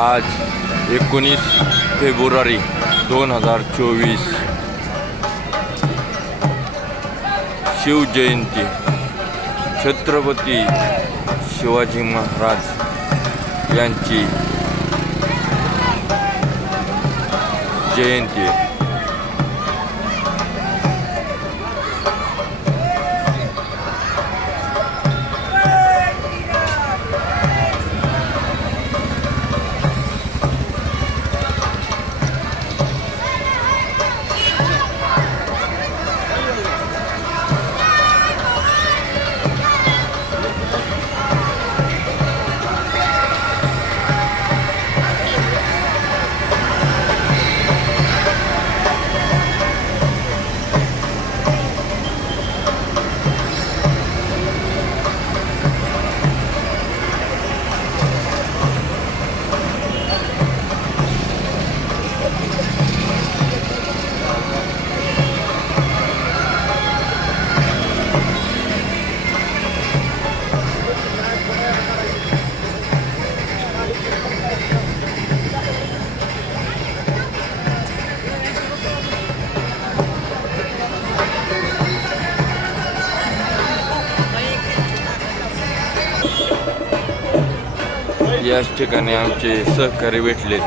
आज 19 फेब्रुवारी 2024 शिवजयंती। छत्रपती शिवाजी महाराज यांची जयंती। याच ठिकाणी आमचे सहकारी भेटले।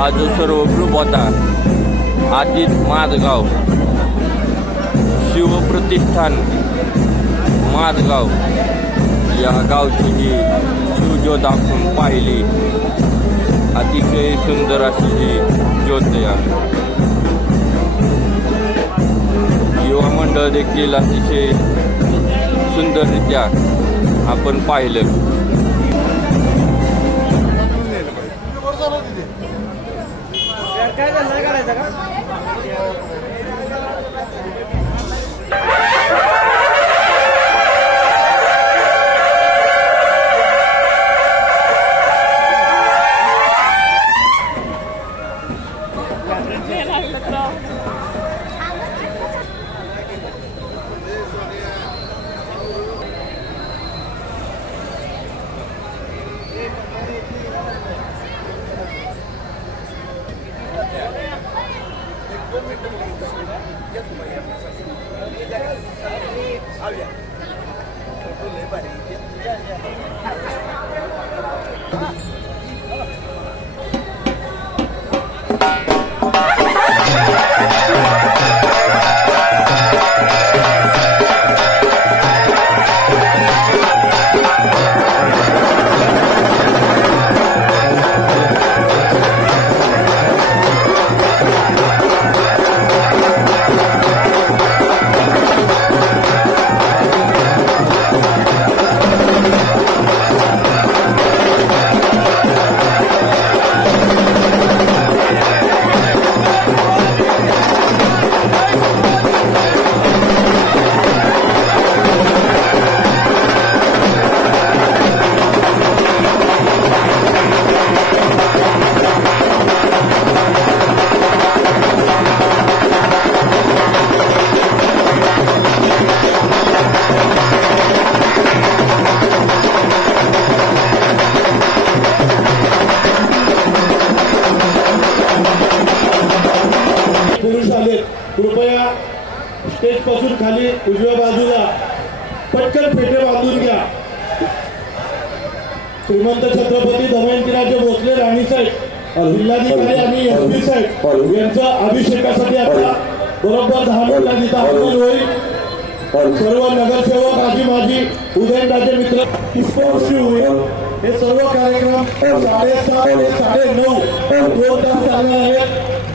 हा जो सर्व ग्रुप होता, आदित माझगाव शिवप्रतिष्ठान माझगाव या गावची ही शिवज्योत आपण पाहिली। अतिशय सुंदर अशी ही ज्योत आहे। युवा मंडळ देखील अतिशय सुंदररित्या आपण पाहिलं। काय नाही करायचं का? Gracias. स्टेज पासून खाली उजव्या बाजूला पटकन फेटे बांधून घ्या. श्रीमंत छत्रपती दमयंतीराजे भोसले राणीसाहेब जिल्हाधिकारी आणि एसपी साहेब यांच्या अभिषेकासाठी आता बरोबर 10 मिनिटात इथं आगमन होईल. सर्व नगरसेवक आजी माजी उदयनराजे मित्र पुष्पवृष्टी होईल. हे सर्व कार्यक्रम 7:30 ते 9:30 2 तास चालणार आहेत.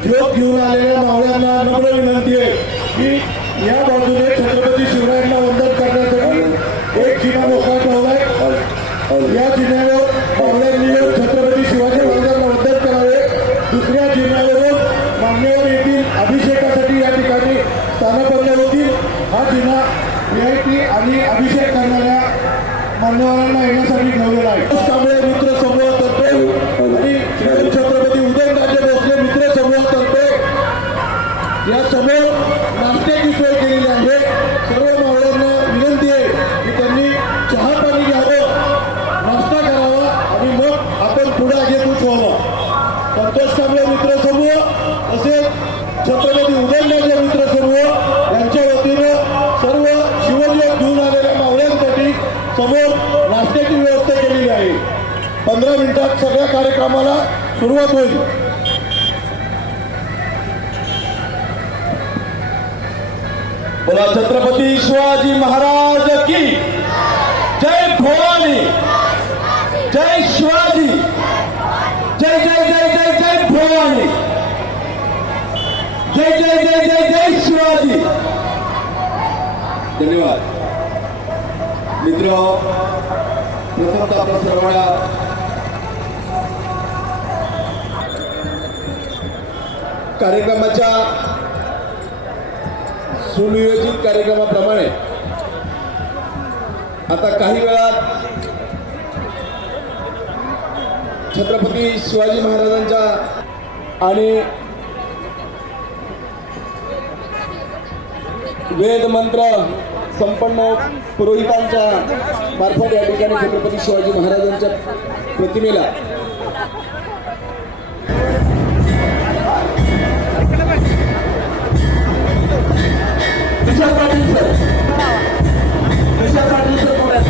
योग घेऊन आलेल्या मावळ्यांना नम्र विनंती आहे की या बाजूने छत्रपती शिवरायांना वंदन करण्यासाठी एक जिना मोकळा ठेवलाय. या जिन्यावर मावळ्यांनी छत्रपती शिवाजी महाराजांना वंदन करावे. दुसऱ्या जिन्यावरून मान्यवर येथील अभिषेकासाठी या ठिकाणी स्थानपन्न होतील. हा जिना VIP आणि अभिषेक करणाऱ्या मान्यवरांना येण्यासाठी ठेवलेला आहे. त्यामुळे मित्र समूहातर्फे आणि छत्रपती उदयनराजे भोसले मित्र समूहातर्फे या समोर नाश्त्याची सोय केलेली आहे. सर्व मावळ्यांना विनंती आहे की त्यांनी चहा पाणी घ्यावं, नाश्ता करावा आणि मग आपण पुढे आगेकूच व्हावं. संतोष कांबळे मित्र समूह तसेच छत्रपती उदयनराजे मित्र समूह यांच्या वतीनं सर्व शिवयोग घेऊन आलेल्या मावळ्यांसाठी समोर नाश्त्याची व्यवस्था केलेली आहे. 15 मिनिटात सगळ्या कार्यक्रमाला सुरुवात होईल. बोला छत्रपती शिवाजी महाराज की जय. भवानी जय. शिवाजी जय जय जय जय जय. भवानी जय जय जय जय जय. शिवाजी. धन्यवाद मित्र. प्रथमतः आपल्या सर्वांना कार्यक्रमाच्या सुनियोजित कार्यक्रमाप्रमाणे आता काही वेळात छत्रपती शिवाजी महाराजांच्या आणि वेद मंत्र संपन्न पुरोहितांच्या मार्फत या ठिकाणी छत्रपती शिवाजी महाराजांच्या प्रतिमेला तुषार पाटील सर पुण्यात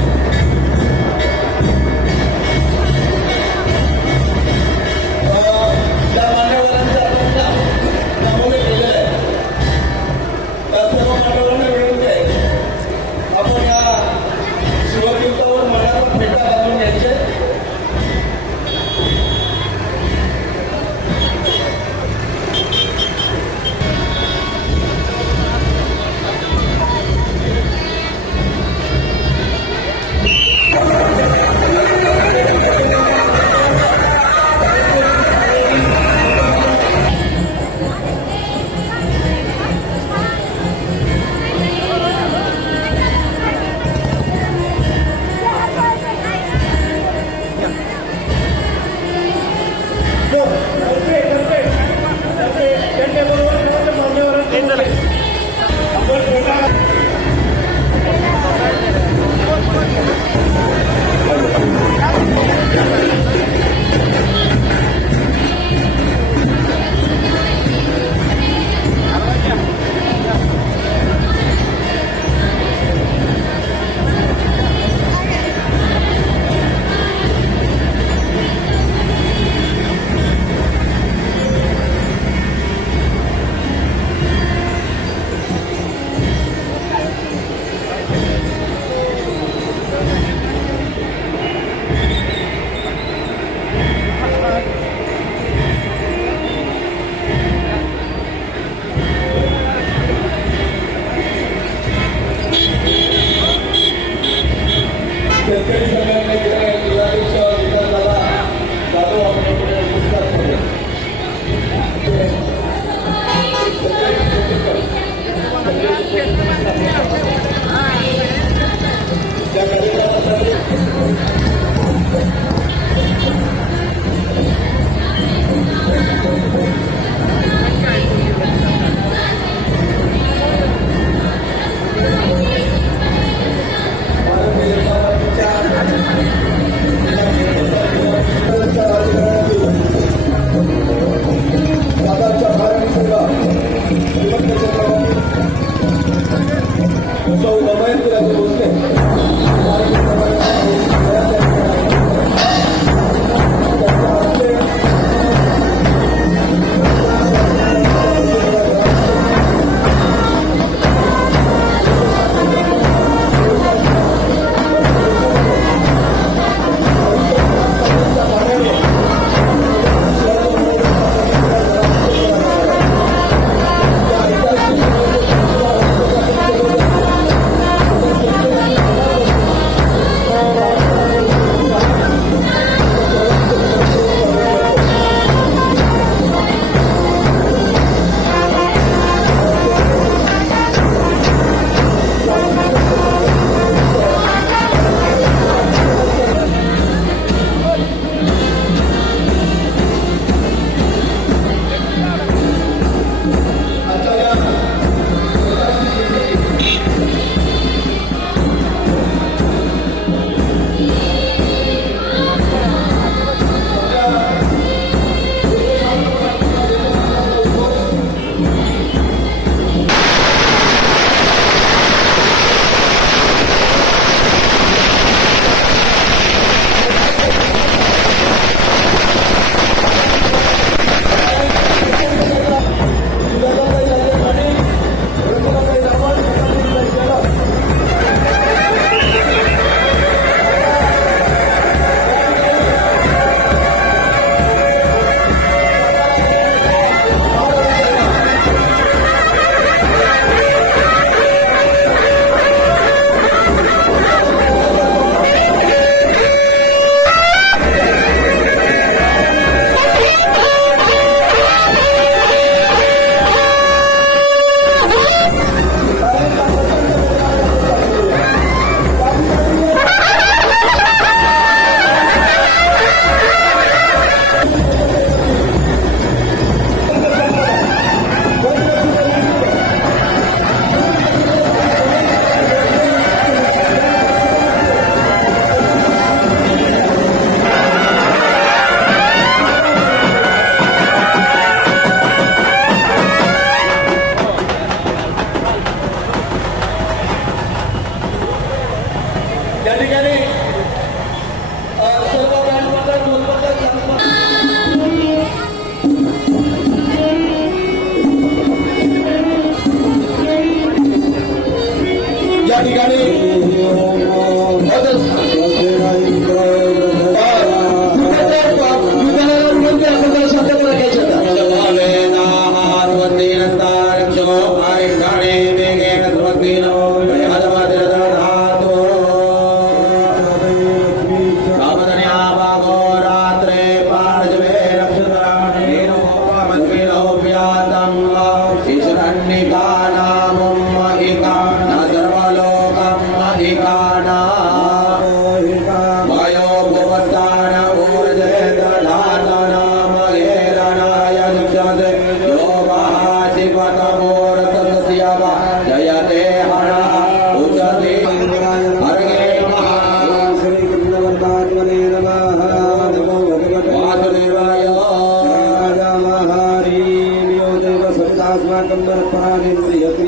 त्या मान्यवरांच्या नामोने केलेलं आहे. त्या सर्व मान्यवरांना विनंती आहे आपण या शिवतीर्थावर मनाचा फेटा घालून घ्यायचे.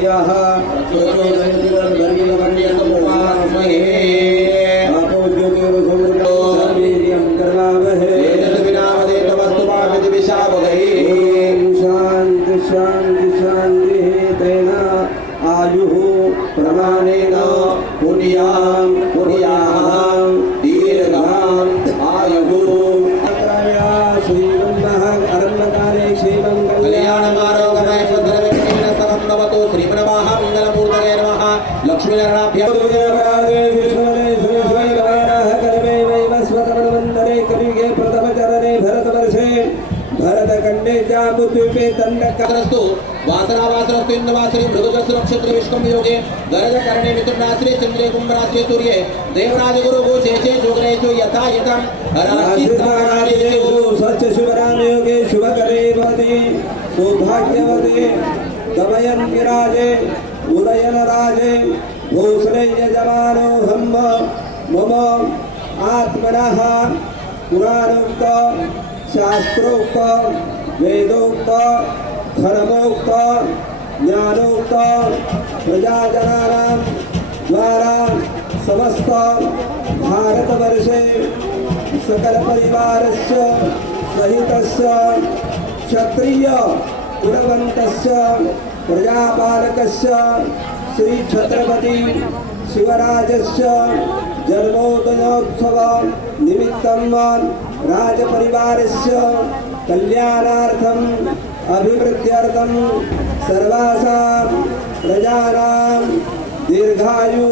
यः प्रचोदयति तद्वर्गीयमन्यसमुपास्महे आपो ज्योतिर्भुतो सर्वेन्द्रियं कर्मावहे एतद्विनावदे तमस्तु पापिति विशावगै शान्ति शान्ति शान्तिः तेन आयुः प्रमाणेन पुण्यां पुण्यां दीर्घां आयुः श्रीमन्मः अरण्यकाले श्रीमं कल्याणमारोगमय सदरवेण सकं नमतो श्रीमन्मः मङ्गलमूर्तये नमः लक्ष्मीनारायणाभ्यां कलियुगे प्रथमचरणे भरतवर्षे भरतखण्डे जाम्बुद्वीपे दण्डकारस्तु वासनावासरस्तु इन्दवासरे मृगजस्र नक्षत्रे विष्कं योगे गरजकरणे मिथुनराश्रे चन्द्रे कुम्भराश्रे सूर्ये देवराजगुरु गोचेचे जोगरेषु यथा यथं राशिस्तारादिषु सच्च शुभराम योगे शुभकरे भवति सौभाग्यवते गमयन् विराजे उदयन राजे भूषणे यजमानो हम्म मम आत्मनः पुराणोक्त शास्त्रोक्त वेदोक्त धर्मोक्त ज्ञानोक्त प्रजाजनानां द्वारा समस्त भारतवर्षे सकल परिवारस्य सहितस्य क्षत्रिय गुणवन्तस्य प्रजापालकस्य श्री छत्रपति शिवराजस्य जन्मोदयोत्सव निमित्तं राजपरिवारस्य कल्याणार्थम् अभिवृद्ध्यर्थं सर्वासां प्रजानां दीर्घायु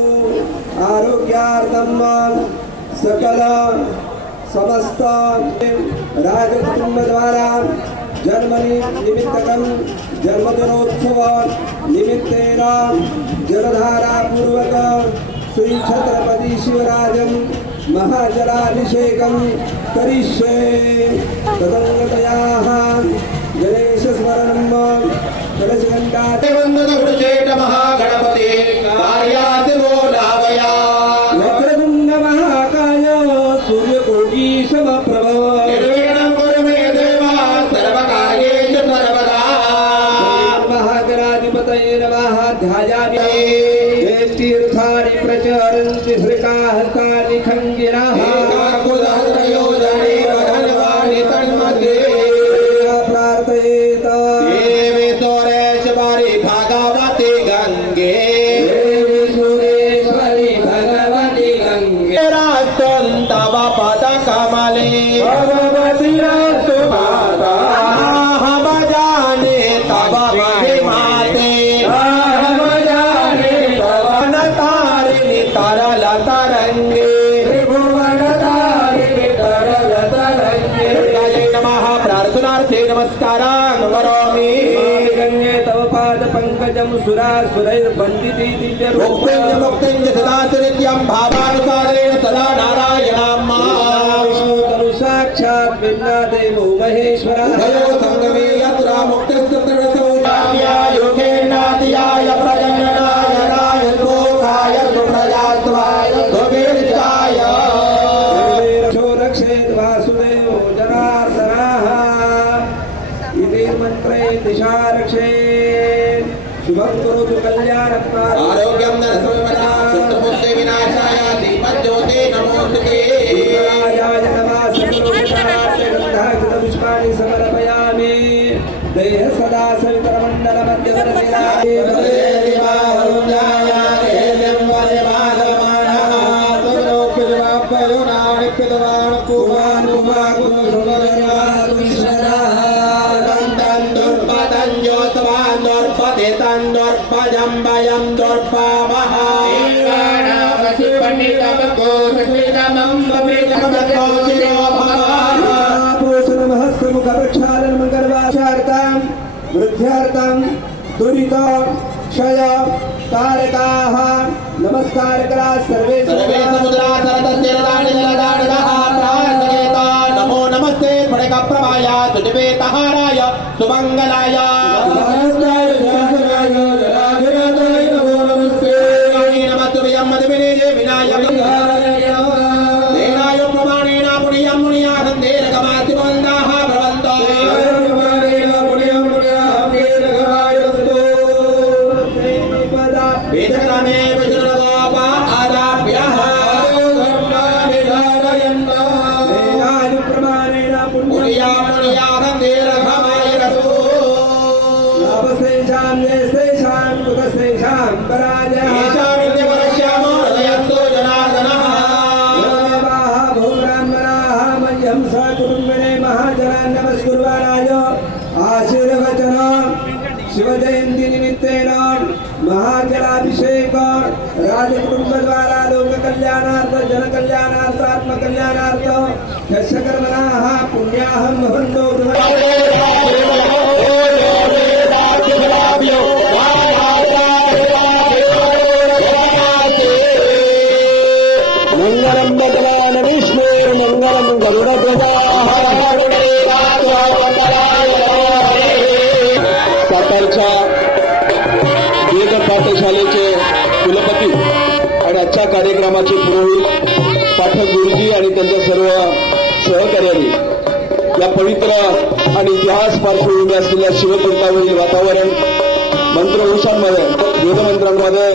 आरोग्यार्थं सकल समस्त राजकुटुंब द्वारा जन्मनिमित्तकं जन्मदिनोत्सव निमित्तेन जलधारापूर्वक श्री छत्रपति शिवराजं महाजलाभिषेकं करिष्ये तदङ्गतयाः गणेशस्मरणं कलशघण्टावन्दनवृषेट महागणपते कार्यादिवो लावया वक्रतुण्ड महाकाय सूर्यकोटि समप्रभ निर्विघ्नं कुरु मे देवा सर्वकार्येषु सर्वदा महागणाधिपतये नमः ध्यायामि तीर्थानि प्रचरन्ति श्रीकाहस्तानि खङ्गिरः धन्वानि तन्मध्ये प्रार्थयेत देवी सुरेश्वरि भगवति गङ्गे देवी सुरेश्वरि भगवति गङ्गे राष्ट्रं तव पदकमले भगवति राष्ट्र माता हम जाने तव महिमाते तरंगे त्रिभुवन तारिणि तरल तरंगे नमः प्रार्थनार्थे नमस्कारान् करोमि गंगे तव पाद पंकजं सुरासुरैर्वन्दिते दिव्यरूपं मुक्तं सदा नित्यं भावानुसारेण सदा नारायणाम् विष्णु साक्षात् विद्यादेवो महेश्वरः भयो संगमे यत्र मुक्तस्य त्रिसौजान्या योगेनादियाय प्रजननाय राजलोकाय सुप्रजात्वाय सुवीर्याय रक्षेत् वासुदेवो जनार्दनः इति मन्त्रे दिशा रक्षेत् शुभं करोतु कल्याणम् आरोग्यं नरसंपदा शत्रुबुद्धि विनाशाय दीपज्योते नमोस्तुते राजाय नमः सकलोकतार्थगन्धाकृतपुष्पाणि समर्पयामि देह सदा सवितरमण्डलमध्यवर्तिनाय वृद्ध्यर्थं दुरित क्षय कारकाः नमस्कार करा सर्वे नमो नमस्ते प्रभाय सुनिवेतहाराय सुमंगलाय येषां जयस्तेषां कुतस्तेषां पराजयः येषामित्यपरश्यामो हृदयस्थो जनार्दनः देवाः बहुब्राह्मणाः मह्यं सकुटुम्बिने महाजनान् नमस्कुर्वणाय आशीर्वचनं शिवजयंती निमित्तेन महाजलाभिषेक राजकुटुंब द्वारा लोक कल्याणार्थ जन कल्याणार्थ आत्म कल्याणार्थ यशकर्मणाः पुण्याहं भवन्तो मंगलम भगवान विष्णु मंगलम गरुडध्वजा सातारच्या वेद पाठशालेचे कुलपती आणि आजच्या कार्यक्रमाचे पुरोहित पाठक गुरुजी आणि त्यांच्या सर्व सहकार्यांनी या पवित्र आणि इतिहास पार्श्वभूमी असलेल्या शिवतीर्थावरील वातावरण मंत्रघोषांमध्ये वेदमंत्रांमध्ये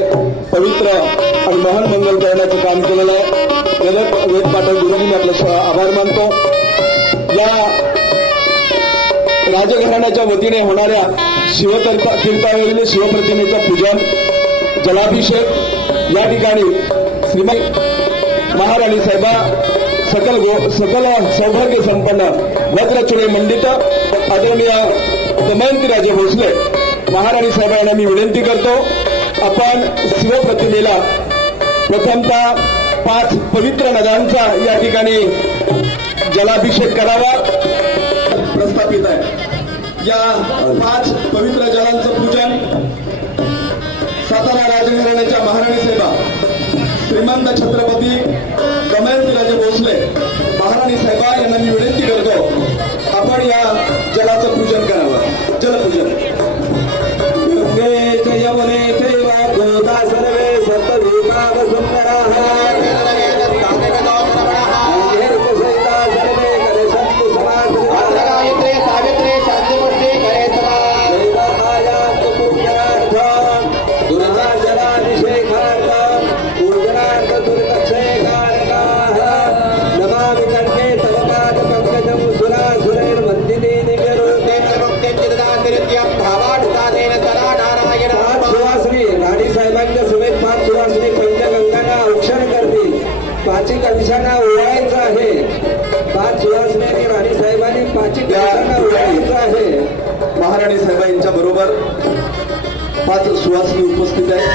पवित्र आणि महान मंगल करण्याचं काम केलेलं आहे. वेद पाठक गुरुजींनी आपले आभार मानतो. या राजघराण्याच्या वतीने होणाऱ्या शिवतीर्थावरील शिवप्रतिमेचं पूजन जलाभिषेक या ठिकाणी श्रीमती महाराणी साहेबा सकल सौभाग्य संपन्न वज्रचूडे मंडित आदरणीय दमयंतीराजे भोसले महाराणी साहेबांना मी विनंती करतो, आपण शिवप्रतिमेला प्रथमतः 5 पवित्र नद्यांचा या ठिकाणी जलाभिषेक करावा प्रस्थापित आहे. या 5 पवित्र जलांचं पूजन सातारा राजघराण्याच्या महाराणी साहेबा श्रीमंत छत्रपती दमयंतीराजे भोसले महाराणी साहेबा यांना मी विनंती करतो, आपण या जलाचं पूजन करावं. जलपूजन. गंगे च यमुने चैव गोदा सर्वे सप्तद्वीपाः सुन्दराः सहिता सर्वे कलशन्तु समाश्रिताः सावित्रे शान्तिमूर्ति करे सदा दैवायान्तु पुण्यार्थं दुर्गाजलाभिषेकार्थं पूजनार्थ दुर्गक्षेकारकाः नमामि कण्ठे तव पादपङ्कजं सुरासुरैर्वन्दिते दिव्यरूपे सुवासिनी राणी साहेबांच्या समेत 5 सुवासिनी पंचगंगांना औक्षण करतील. 5 कलशांना ओवाळायचं आहे. 5 सुवासिनी राणी साहेबांनी 5 कलशांना ओवाळायचं आहे. महाराणी साहेबांच्या बरोबर 5 सुवासिनी उपस्थित आहेत.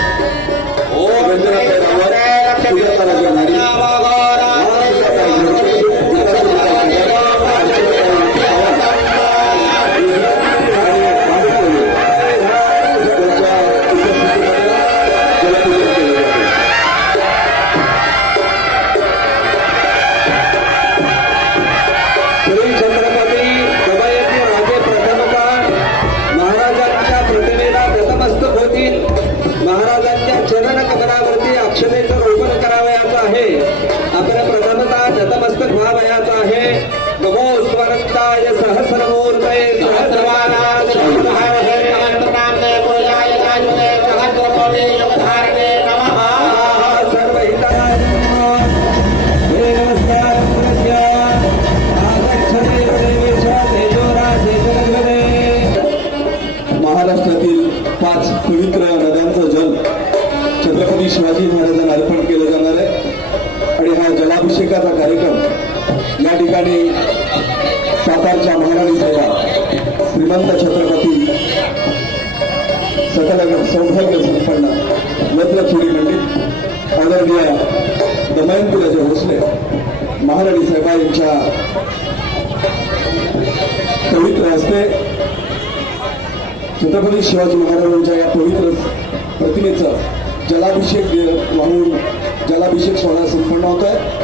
श्री छत्रपती दमयंती राजे प्रथमतः महाराजांच्या प्रतिमेला नतमस्तक होतील. महाराजांच्या चरण कमलावरती अक्षतेचं रोपण करावयाचं आहे. आपल्या प्रथमतः नतमस्तक व्हावयाचं आहे. नमो स्वरंताय सहस्रमूर्तये सहस्रवाराय सर्वहिताय महाराष्ट्रातील 5 पवित्र नद्यांचं जल छत्रपती शिवाजी महाराजांना अर्पण केलं जाणार आहे आणि हा जलाभिषेकाचा कार्यक्रम या ठिकाणी सातारच्या महाराणी साहेबा श्रीमंत छत्रपती सकल सौभाग्य संपन्न वज्रचूडी मंडित आदरणीय दमयंतीराजे भोसले महाराणी साहेबा यांच्या पवित्र हस्ते छत्रपती शिवाजी महाराजांच्या या पवित्र प्रतिमेचा जलाभिषेक वाहून जलाभिषेक सोहळा संपन्न होत आहे.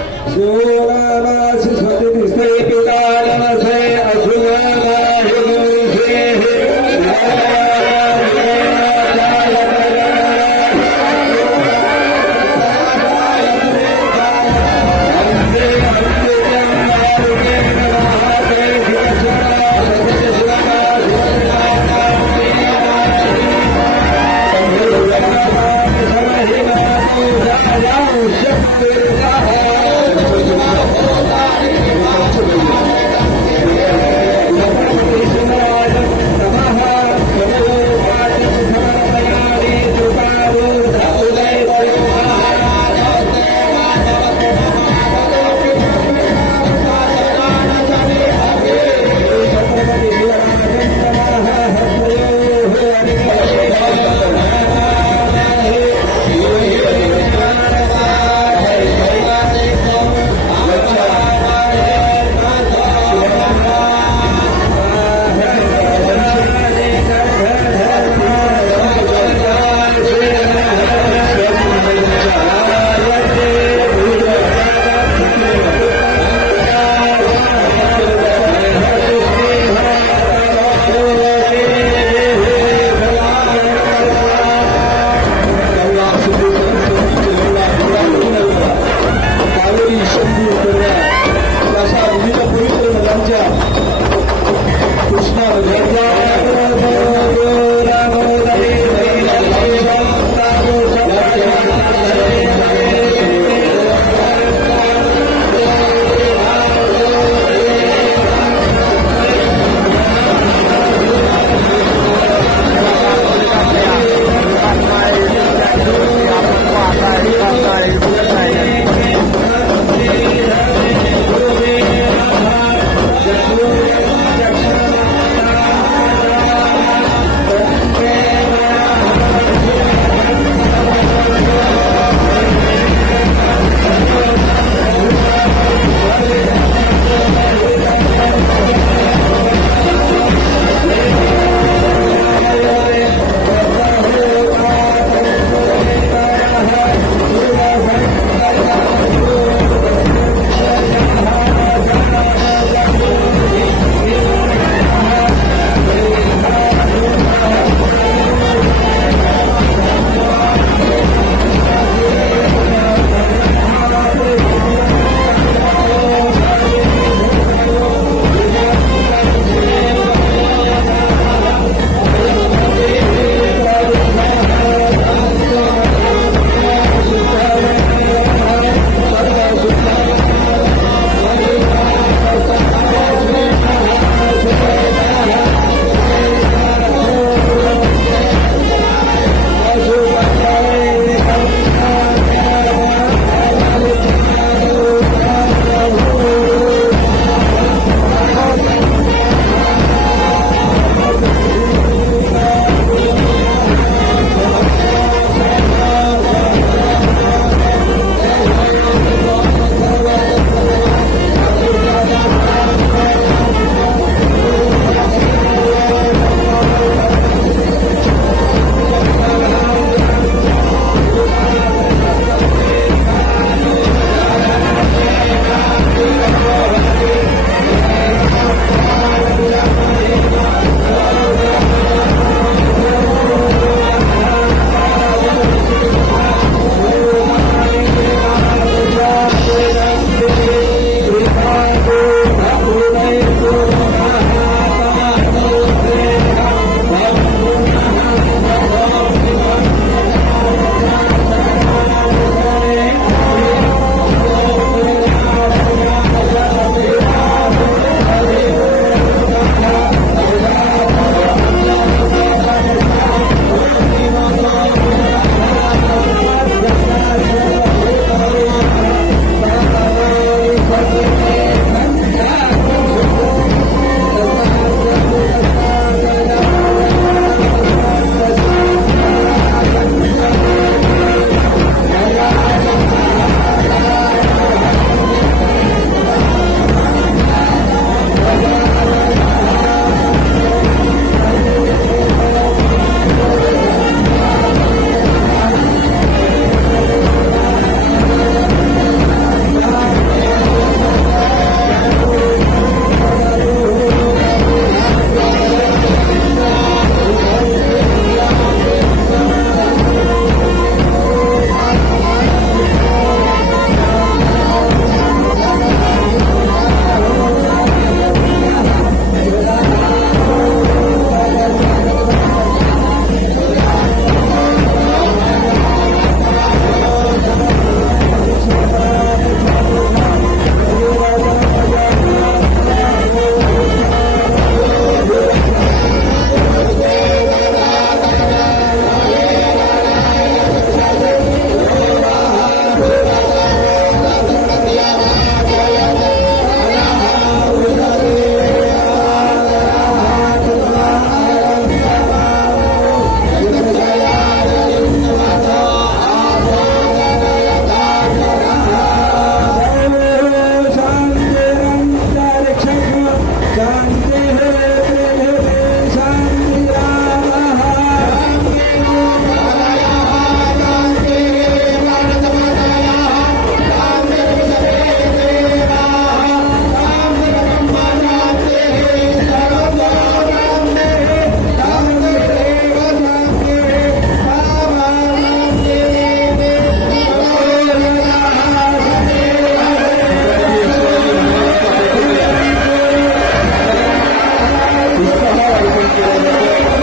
केला जातो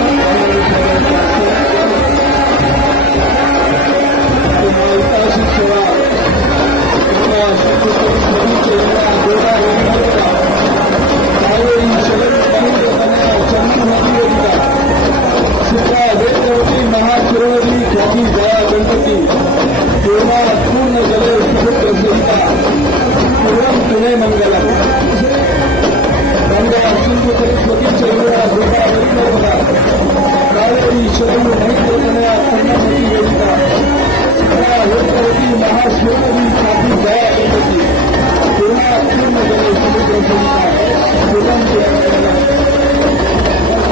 महाविकासी सेवा महाशिरोवरी ख्याती जया गणपती पूर्णा पूर्ण जले सुपुत्र सहिता पूर्णम पुणे मंगलम गंगा सिंधु सरस्वती चैरा गोदा नर्मदा कावेरी शरणु नैत्रतनया कर्णमती वेदिका शिखरा हेत्रवती महाशिरोवरी ख्याती जया गणपती पूर्णा पूर्ण जले सुपुत्र सहिता पूर्णम पुणे मंगलम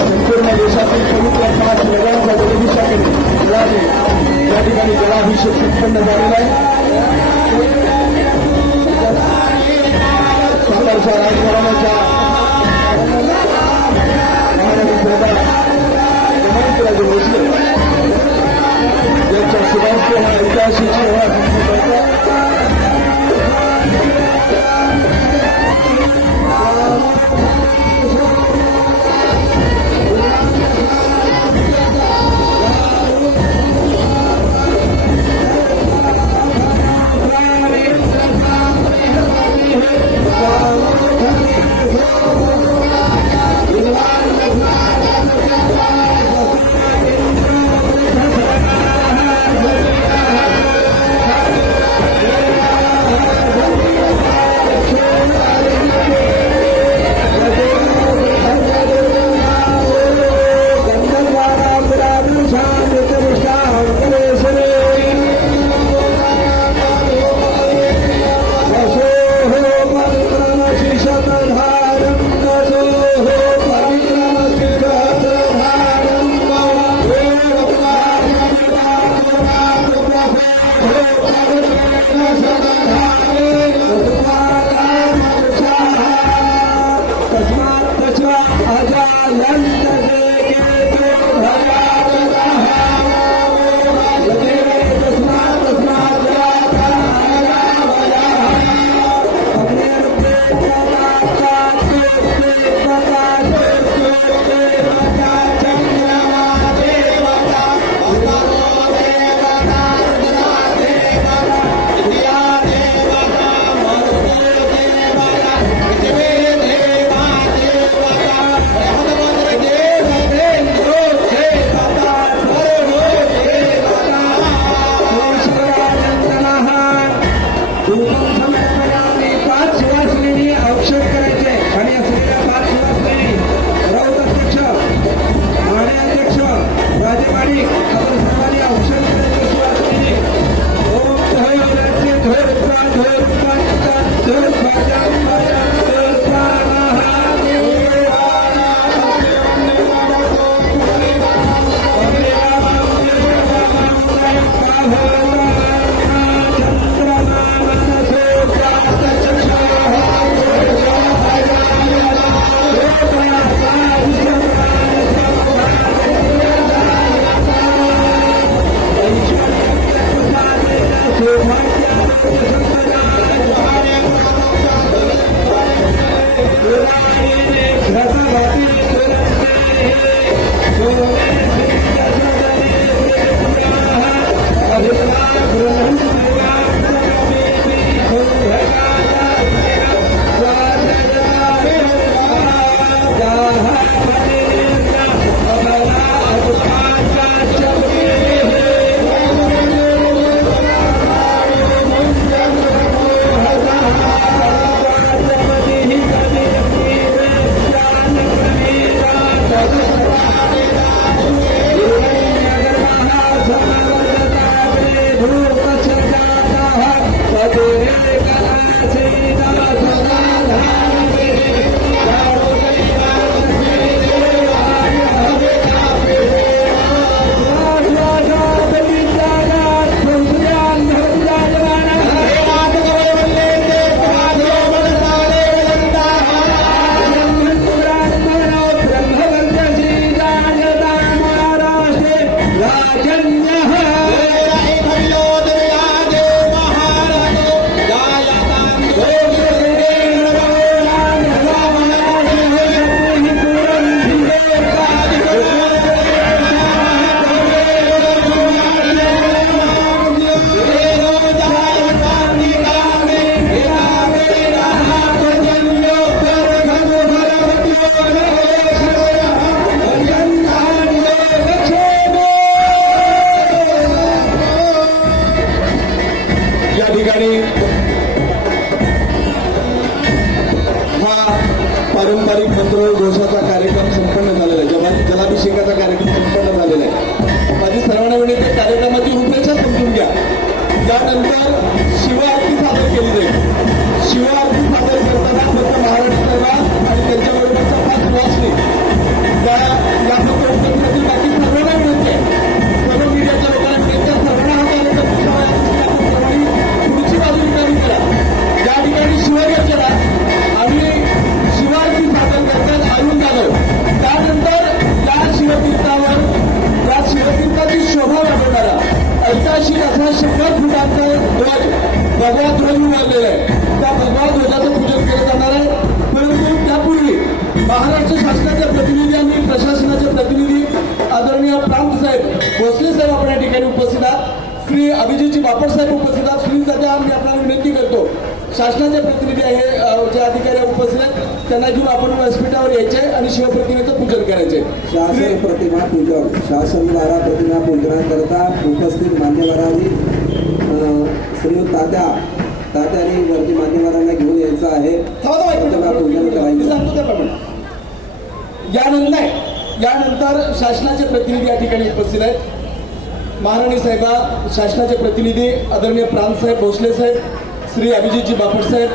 संपूर्ण देशातील पवित्र 5 नद्यांचा जलभिषेकाने या ठिकाणी जलाभिषेक संपन्न झालेला आहे सातारच्या राजघराण्याच्या महाराणी सरदार जयंतराजे भोसले यांच्या शुभांश हा ऐतिहासिक सोहळा संपन्न होता भोसले साहेब आपण या ठिकाणी उपस्थित आहात, श्री अभिजितजी बापट साहेब उपस्थित आहात. सुनील दादा मी आपल्याला विनंती करतो, शासनाचे प्रतिनिधी आहे जे अधिकारी उपस्थित आहेत त्यांना घेऊन आपण व्यासपीठावर यायचे आणि शिवप्रतिमेचं पूजन करायचे. शासन प्रतिमा पूजन, शासन द्वारा प्रतिमा पूजनाकरता उपस्थित मान्यवरांनी श्रीयुत तात्याने वरती मान्यवरांना घेऊन यायचं आहे. प्रतिमा पूजन करायचं. सांगतो त्याप्रमाणे यानंतर शासनाचे प्रतिनिधी या ठिकाणी उपस्थित आहेत. महाराणी साहेबा, शासनाचे प्रतिनिधी आदरणीय प्रांतसाहेब भोसले साहेब, श्री अभिजितजी बापट साहेब,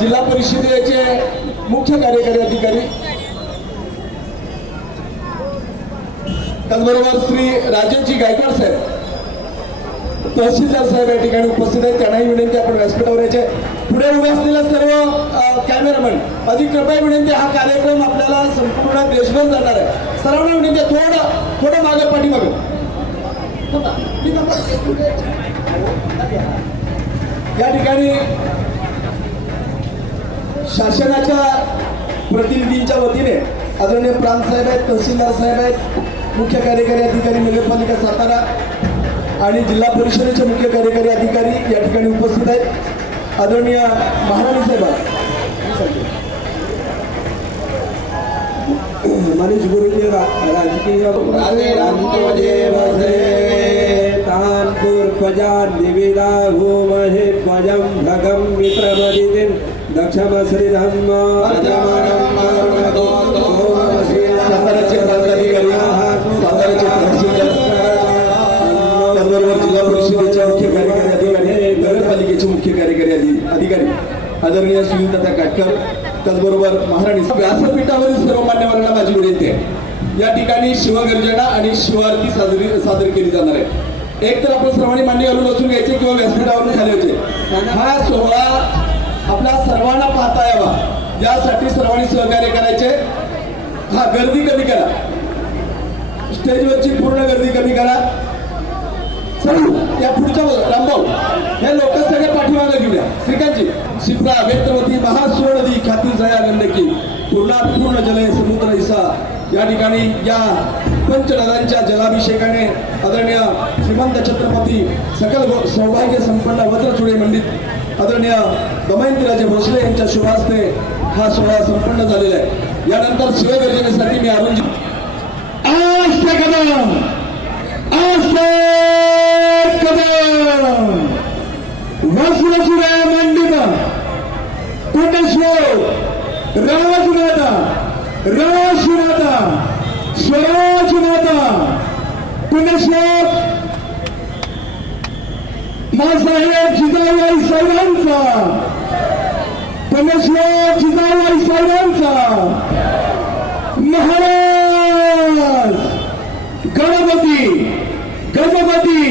जिल्हा परिषदेचे मुख्य कार्यकारी अधिकारी, त्याचबरोबर श्री राजेशजी गायकवाड साहेब, तहसीलदार साहेब या ठिकाणी उपस्थित आहेत. त्यांनाही विनंती आपण व्यासपीठावर यायचे. पुढे उभे असलेल्या सर्व कॅमेरामॅन अधिक कृपया विनंती, हा कार्यक्रम आपल्याला संपूर्ण देशभर जाणार आहे. सर्वांना विनंती थोडं मागे पाठीमागं. या ठिकाणी शासनाच्या प्रतिनिधींच्या वतीने आदरणीय प्रांत साहेब आहेत, तहसीलदार साहेब आहेत, मुख्य कार्यकारी अधिकारी नगरपालिका सातारा आणि जिल्हा परिषदेचे मुख्य कार्यकारी अधिकारी या ठिकाणी उपस्थित आहेत. आदरणीय महाराणी साहेब, मनीष गुरुजी राजकीय तानपूर प्रजा निवेदा होमहे ध्वजं भगं मित्रमदितिं दक्षम श्रीधम्म साताराचे प्रांताधिकारी, साताराचे तहसीलदार, त्याचबरोबर जिल्हा परिषदेचे मुख्य कार्यकारी अधिकारी, नगरपालिकेचे मुख्य कार्यकारी अधिकारी आदरणीय सुनीलदादा काटकर, त्याचबरोबर महाराणी व्यासपीठावरील सर्व मान्यवरांना माझी विनंती आहे. या ठिकाणी शिवगर्जना आणि शिवारती सादर केली जाणार आहे. एक तर आपण सर्वांनी मान्य घालून बसून घ्यायचे किंवा व्यासपीठावरून खाली व्हायचे. हा सोहळा आपल्या सर्वांना पाहता यावा यासाठी सर्वांनी सहकार्य करायचे. हा, गर्दी कमी करा, स्टेजवरची पूर्ण गर्दी कमी करा. या पुढच्या रामभाऊ हे लोक सगळे पाठीमागे घेऊया. श्रीकांतजी, शिप्रा वेत्रवती महास्वर्णदी ख्याती जया गंडकी पूर्ण जलय समुद्र इसा. या ठिकाणी या पंचनद्यांच्या जलाभिषेकाने आदरणीय श्रीमंत छत्रपती सकल सौभाग्य संपन्न वज्रचुडे मंडित आदरणीय दमयंतीराजे भोसले यांच्या शुभास्ते हा सोहळा संपन्न झालेला आहे. यानंतर शिवगर्जनेसाठी मी अरुणजी वज्रचुडे मंडित कोटेश्वर राजमाता राजमाता स्वराजमाता पुण्यश्लोक मासाहेब जिजाऊबाई साहेबांचा, पुण्यश्लोक जिजाऊबाई साहेबांचा, महाराज गणपती गजपती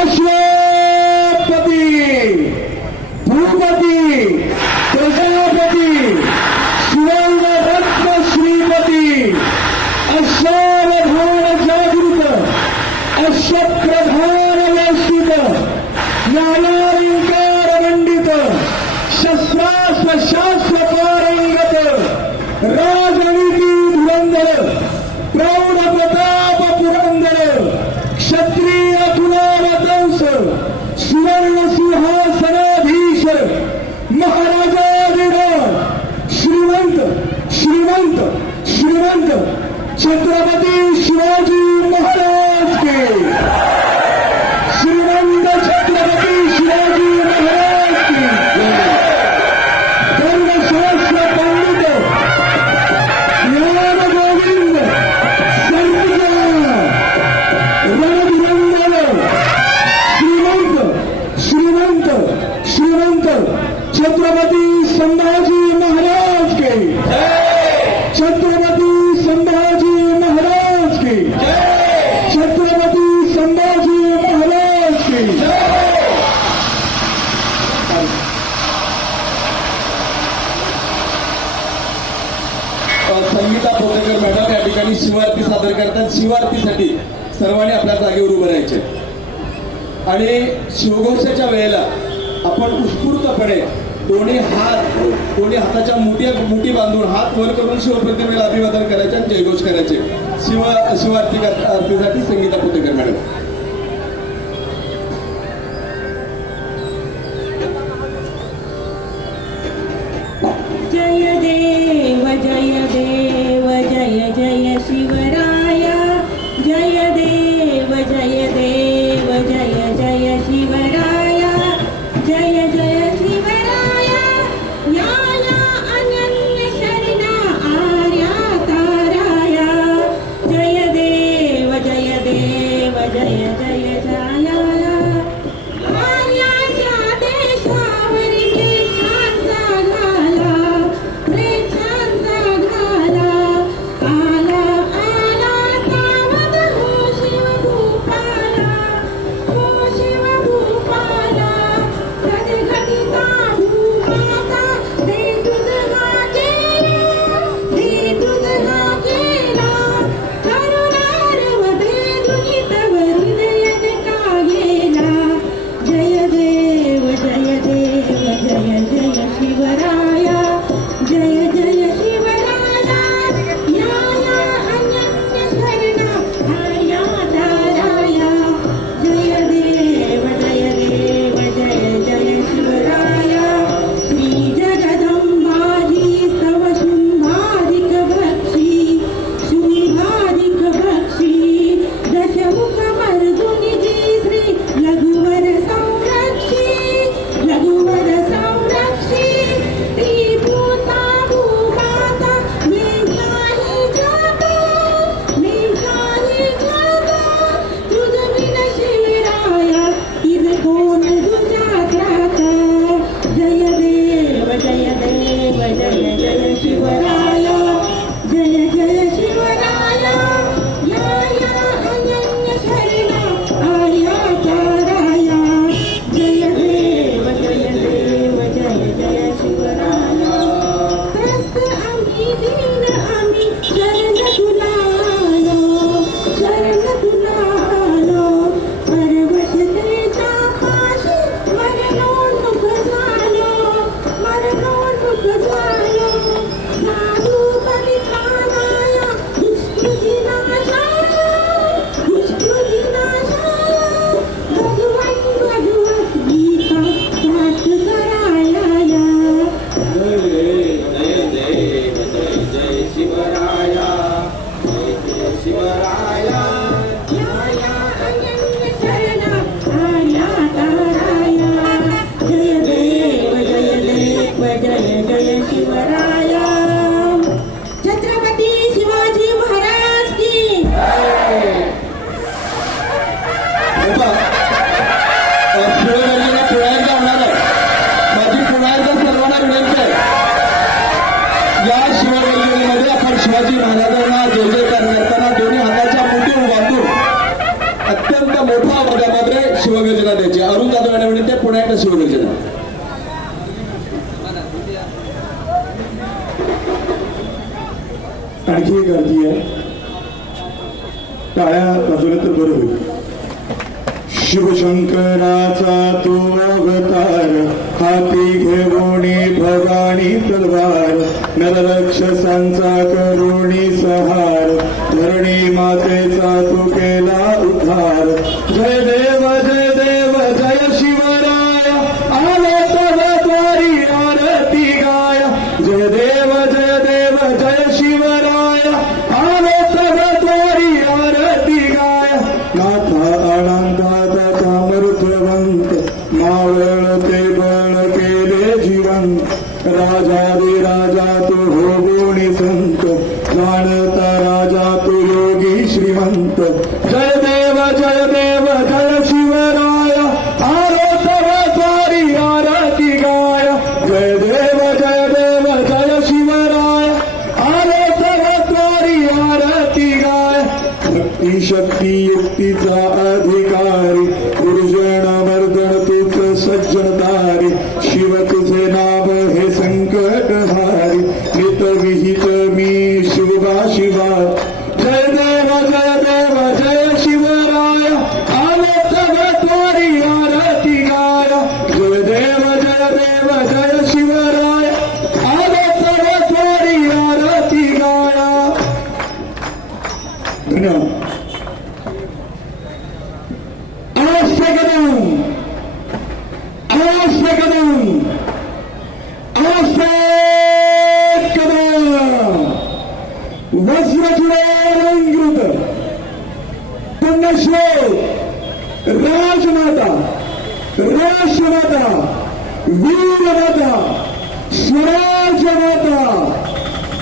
अश्वपती भूपती प्रजापती शिवरत्न श्रीपती अश्वधान जागृत अश्वप्रधान व्यवस्थित न्यायालंकार मंडित शस्त्रास्त्र शास्त्र पारंगत राजनीती धुरंधर प्रौढ प्रताप पुरंदर क्षत्रिय कुलावतंस सुवर्ण सिंहासनाधीश महाराजाधिराज श्रीमंत श्रीमंत श्रीमंत छत्रपती शिवाजी महाराज के, श्रीमंत छत्रपती शिवाजी महाराज की, धर्मशास्त्र पंडित ज्ञान गोविंद सर्वज्ञ रणधुरंधर श्रीमंत श्रीमंत श्रीमंत छत्रपती संभाजी महाराज के, छत्रपती संभाजी महाराज के, छत्रपती संभाजी महाराज के. संगीता पोतेकर मॅडम या ठिकाणी शिवारती सादर करतात. शिवारतीसाठी सर्वांनी आपल्या जागेवर उभं राहायचे आणि शिवघोषाच्या वेळेला आपण उत्स्फूर्तपणे दोन्ही हाताच्या मुठी बांधून हात वर करून शिवप्रतिमेला अभिवादन करायचे आणि जयघोष करायचे. शिवार्थीसाठी संगीता पुतेकर मॅडम. जय देव जय देव जय जय शिवराया जय देव जय देव जय जय शिवराया जय जय शिवराया याला अनन्य शरणा आर्या ताराया जय देव जय देव जय जय जाया आर्याच्या देशावर प्रेमांचा घाला प्रेमांचा घाला आला आला सावध हो शिवभूपाला सद्गतिता भूमाता दे तुझा केला करुणारवते दुनितव हृदयात का गेला जय देव जय देव जय जय शिवराया जय जय शिवराया याया अनन्य शरणा आर्या ताराया जय देव जय देव जय जय शिवराया श्री जगदंबाजी स्तव शुंभादिक भक्षी दशमुख मर्दुनी जी श्री लघुवर संरक्षी त्रिभूता भूमाता मेघाही जाता तुझ बिन शिवराया तिज कोण तुझ्या त्राता जय देव जय देव जय जय शिवराया जय जय शिवराया याया अनन्य शरणा आर्या ताराया जय देव जय देव जय जय शिवराया त्रस्त आम्ही दीन आम्ही शरण तुला आलो पर्वत तेजा पाशी मरणोन्मुख झालो साधू बलिदानाया दुष्कृतिनाशाय भगवद्गीता पाठ कराया याया अनन्य शरणा आर्या ताराया जय देव जय जय शिवराया छत्रपती शिवाजी महाराज की शिवगर्जना पुन्हा एकदा होणार आहे. माझी पुन्हा एकदा सर्वांना विनंती आहे, या शिवगर्जनेमध्ये आपण शिवाजी महाराजांना जय जयकार करताना दोन्ही हाताच्या मुठीवर बांधून अत्यंत मोठ्या आवाजामध्ये शिवगर्जना द्यायची. अरुण जाधव यांना विनंती आहे, पुन्हा एकदा शिवगर्जना. आणखी एक अर्जी आहे, टाळ्या वाजवल्या तर बरं होईल. शिवशंकराचा तो अवतार हाती घेऊनी भवानी तलवार नररक्षसांचा करुणी सहार धरणी मातेचा तो केला उद्धार जय देव जय शिवराय आलो तव द्वारी आरती गाय जय देव जय शिवराय आलो तव द्वारी आरती गाय नाथा आनंदाचा कामर्थवंत मावळ ते बळ केले जिवंत राजा तो होगोणी संत जाणता राजा तो योगी श्रीमंत जय देव जय शिवराय आलो तव द्वारी आरती गाय जय देव जय शिवराय आलो तव द्वारी आरती गाय भक्ती शक्ती युक्तीचा अधिकारी दुर्जन मर्दन तुझ सज्जनदारी शिव तुझे नाव हे संकट हारी नित विहित मी शिवा जय देव जय शिवराय आलो तव द्वारी आरती गाय जय देव जय शिवराय आलो तव द्वारी आरती गाय धन्यवाद. आवाज से कदम, आवाज से कदम, आवाज से कदम. वज्रजुळालंकृत पुण्यश्लोक राजमाता, राष्ट्रमाता, वीरमाता, स्वराज्य माता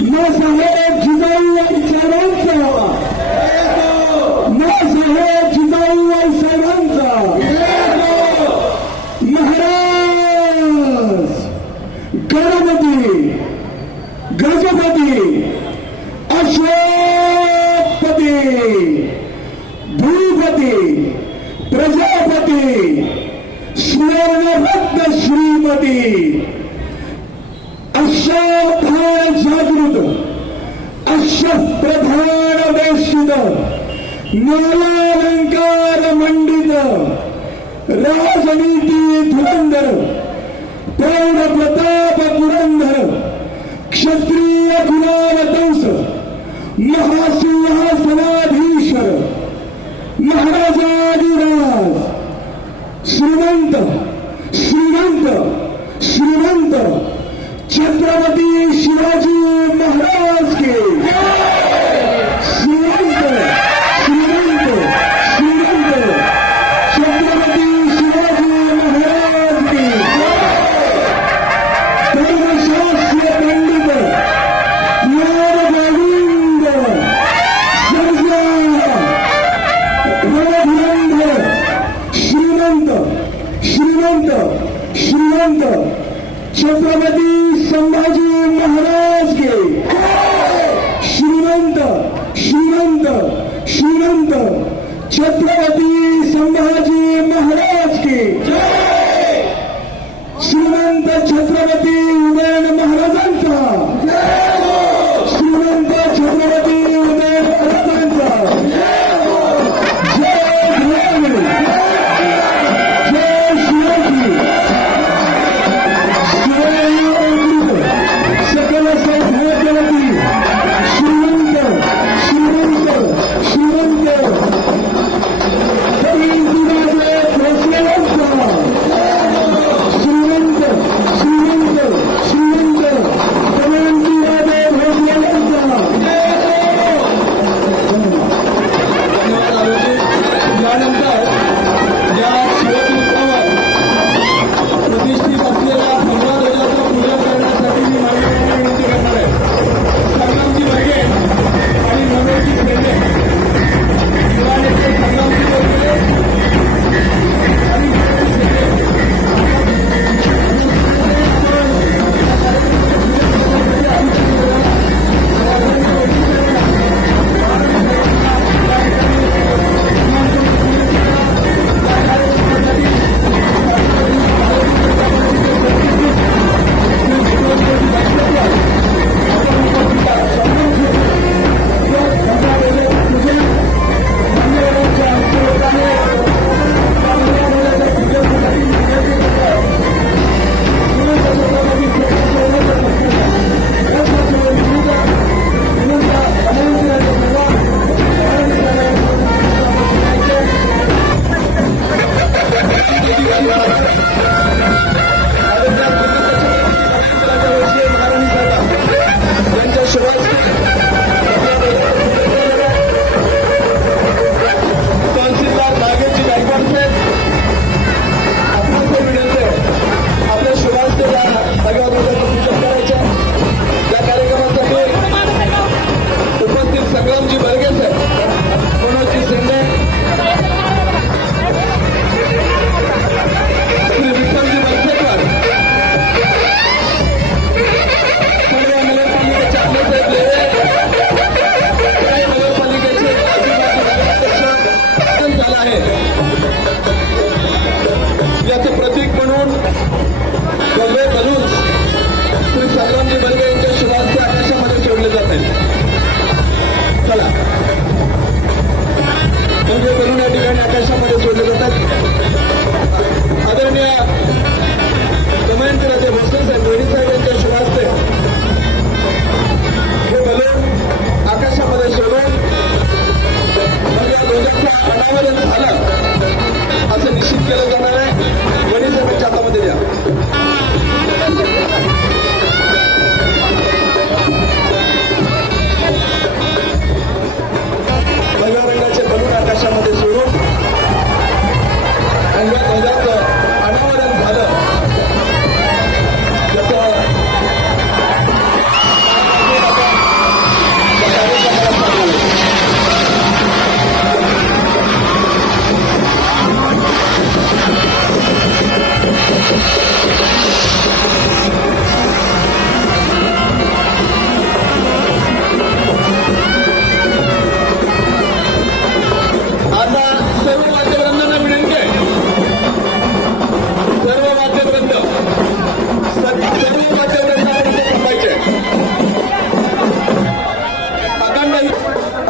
माँसाहेब जिजाऊबाई साहेबांचा, माँसाहेब जिजाऊबाई साहेबांचा महाराज गणपती, गजपती, अशोकपती, भूपती, प्रजापती, स्वर्णरत्न श्रीमती, अश्वधान जागृत, अश्वप्रधान वेष्टित, न्यायालंकार मंडित, राजनीती धुरंधर, प्रौढ प्रताप पुरंदर, क्षत्रिय कुलावतंस, महासिंहासनाधीश्वर, महाराजाधिराज, श्रीमंत, श्रीमंत, श्रीमंत छत्रपती शिवाजी महाराज के, श्रीमंत, श्रीमंत, श्रीमंत छत्रपती शिवाजी महाराज के, धर्मशास्त्र पंडित ज्ञान गोविंद सर्जा रघुनंदन, श्रीमंत, श्रीमंत, श्रीमंत छत्रपती संभाजी महाराज के, श्रीमंत, श्रीमंत, श्रीमंत छत्रपती संभाजी महाराज के, श्रीमंत छत्रपती उदयन महाराजांचा, श्रीमंत छत्रपती उदयन महाराजांचा जय भीम, जय शिवाजी, सकल सौभाग्यवती, श्रीमंत, श्रीमंत, श्रीमंत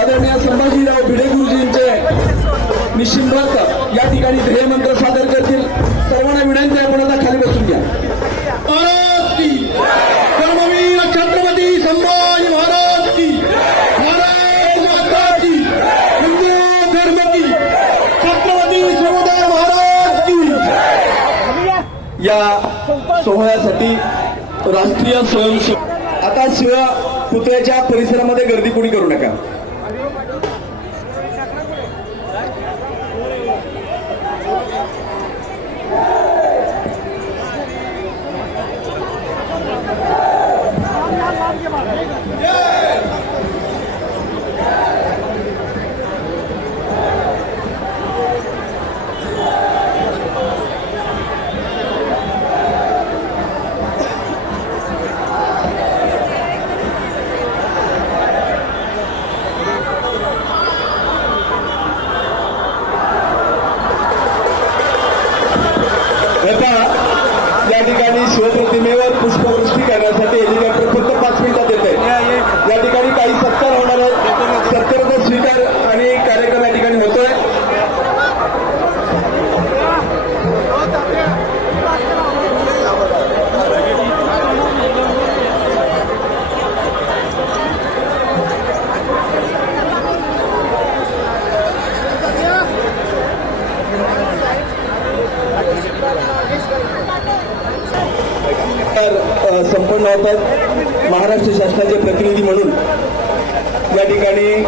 आदरणीय संभाजीराव भिडे गुरुजींचे निशिंबत या ठिकाणी ध्येयमंत्र सादर करतील. सर्वांना विनंती आहे, आपण आता खाली बसून घ्या. महाराज की कर्मवीर छत्रपती संभाजी महाराज की, महाराज माता की, हिंदू धर्म की, छत्रपती शिवराय महाराज की. या सोहळ्यासाठी राष्ट्रीय स्वयंसेवक आता शिवा पुतळ्याच्या परिसरामध्ये गर्दी कोणी करू नका. या ठिकाणी शिवप्रतिमेवर पुष्पवृष्टी करण्यासाठी हेलिकॉप्टर फक्त 5 मिनिटात येते. या ठिकाणी काही सत्कार होणार आहेत. सत्काराचा स्वीकार आणि कार्यक्रम या ठिकाणी होतोय. संपन्न होतात. महाराष्ट्र शासनाचे प्रतिनिधी म्हणून या ठिकाणी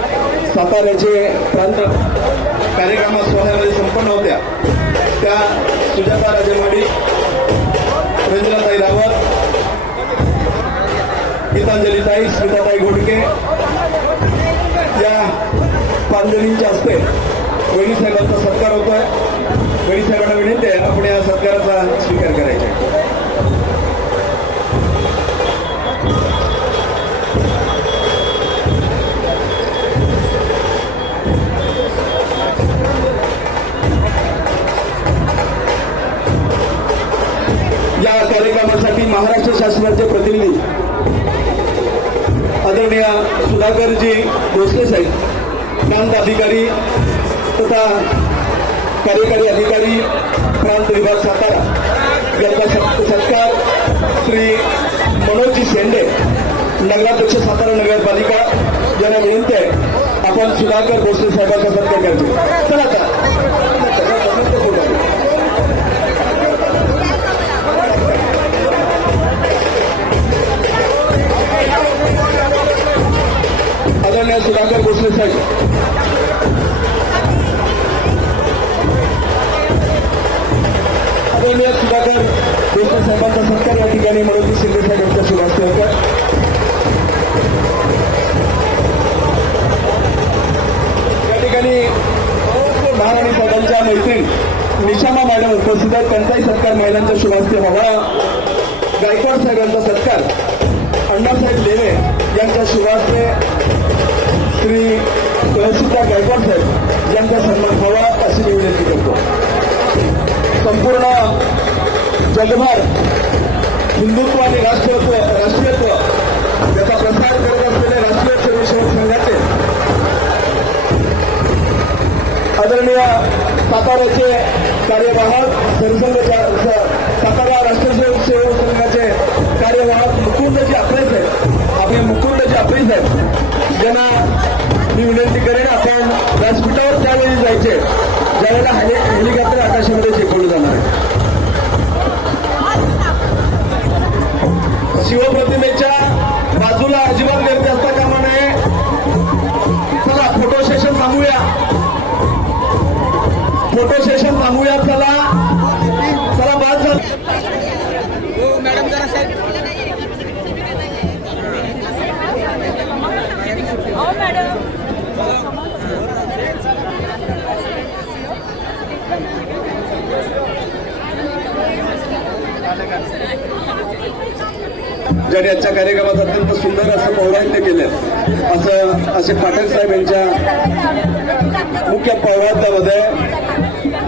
साताऱ्याचे प्रांत कार्यक्रम सोहळ्यामध्ये संपन्न होत्या. त्या सुजाता राजेवाडी, रंजनाताई रावत, गीतांजलीताई, स्मिताताई घोडके या 5 जणींच्या हस्ते वहिनी साहेबांचा सत्कार होतोय. वहिनी साहेबांना विनंती आहे, आपण या सत्काराचा स्वीकार करायचा. या कार्यक्रमासाठी महाराष्ट्र शासनाचे प्रतिनिधी आदरणीय सुधाकरजी भोसले साहेब, प्रांत अधिकारी तथा कार्यकारी अधिकारी प्रांत विभाग सातारा यांचा सत्कार श्री मनोजजी शेंडे, नगराध्यक्ष सातारा नगरपालिका यांना विनंती आहे, आपण सुधाकर भोसले साहेबांचा सत्कार करायचे. चला आता आदरणीय सुधाकर भोसले साहेब, आदरणीय सुधाकर भोसले साहेबांचा सत्कार या ठिकाणी मनोजी शिंदे साहेब यांच्या शुभ हस्ते होता. या ठिकाणी महाराणी साहेबांच्या मैत्रीण निशामा मॅडम उपस्थित आहेत. त्यांचाही सत्कार महिलांच्या शुभ हस्ते व्हावा. गायकवाड साहेब यांचा सत्कार अण्णासाहेब लेणे यांच्या शुभ हस्ते श्री तहसीलदार गायकवाड साहेब यांचा सन्मान व्हावा अशी मी विनंती करतो. संपूर्ण जगभर हिंदुत्व आणि राष्ट्रीयत्व याचा प्रसार करत असलेले राष्ट्रीय स्वयंसेवक संघाचे आदरणीय साताऱ्याचे कार्यवाहक सातारा राष्ट्रीय सेवक संघाचे कार्यवाहक मुकुंदजी आपले साहेब, आपले मुकुंदजी आपले साहेब यांना मी विनंती करेन, आपण व्यासपीठावर त्यावेळी जायचे ज्यावेळेला हेलिकॉप्टर आकाशामध्ये शिकवलं जाणार आहे. शिवप्रतिमेच्या बाजूला अजिबात गर्दी असता कामा नये. चला फोटो सेशन थांबूया, फोटो सेशन थांबूया. चला चला बाद झालं. मॅडम जरा साहेब ज्याने आजच्या कार्यक्रमात अत्यंत सुंदर असं पौराणिक केलं. असे पाठक साहेब यांच्या मुख्य पौरात्यामध्ये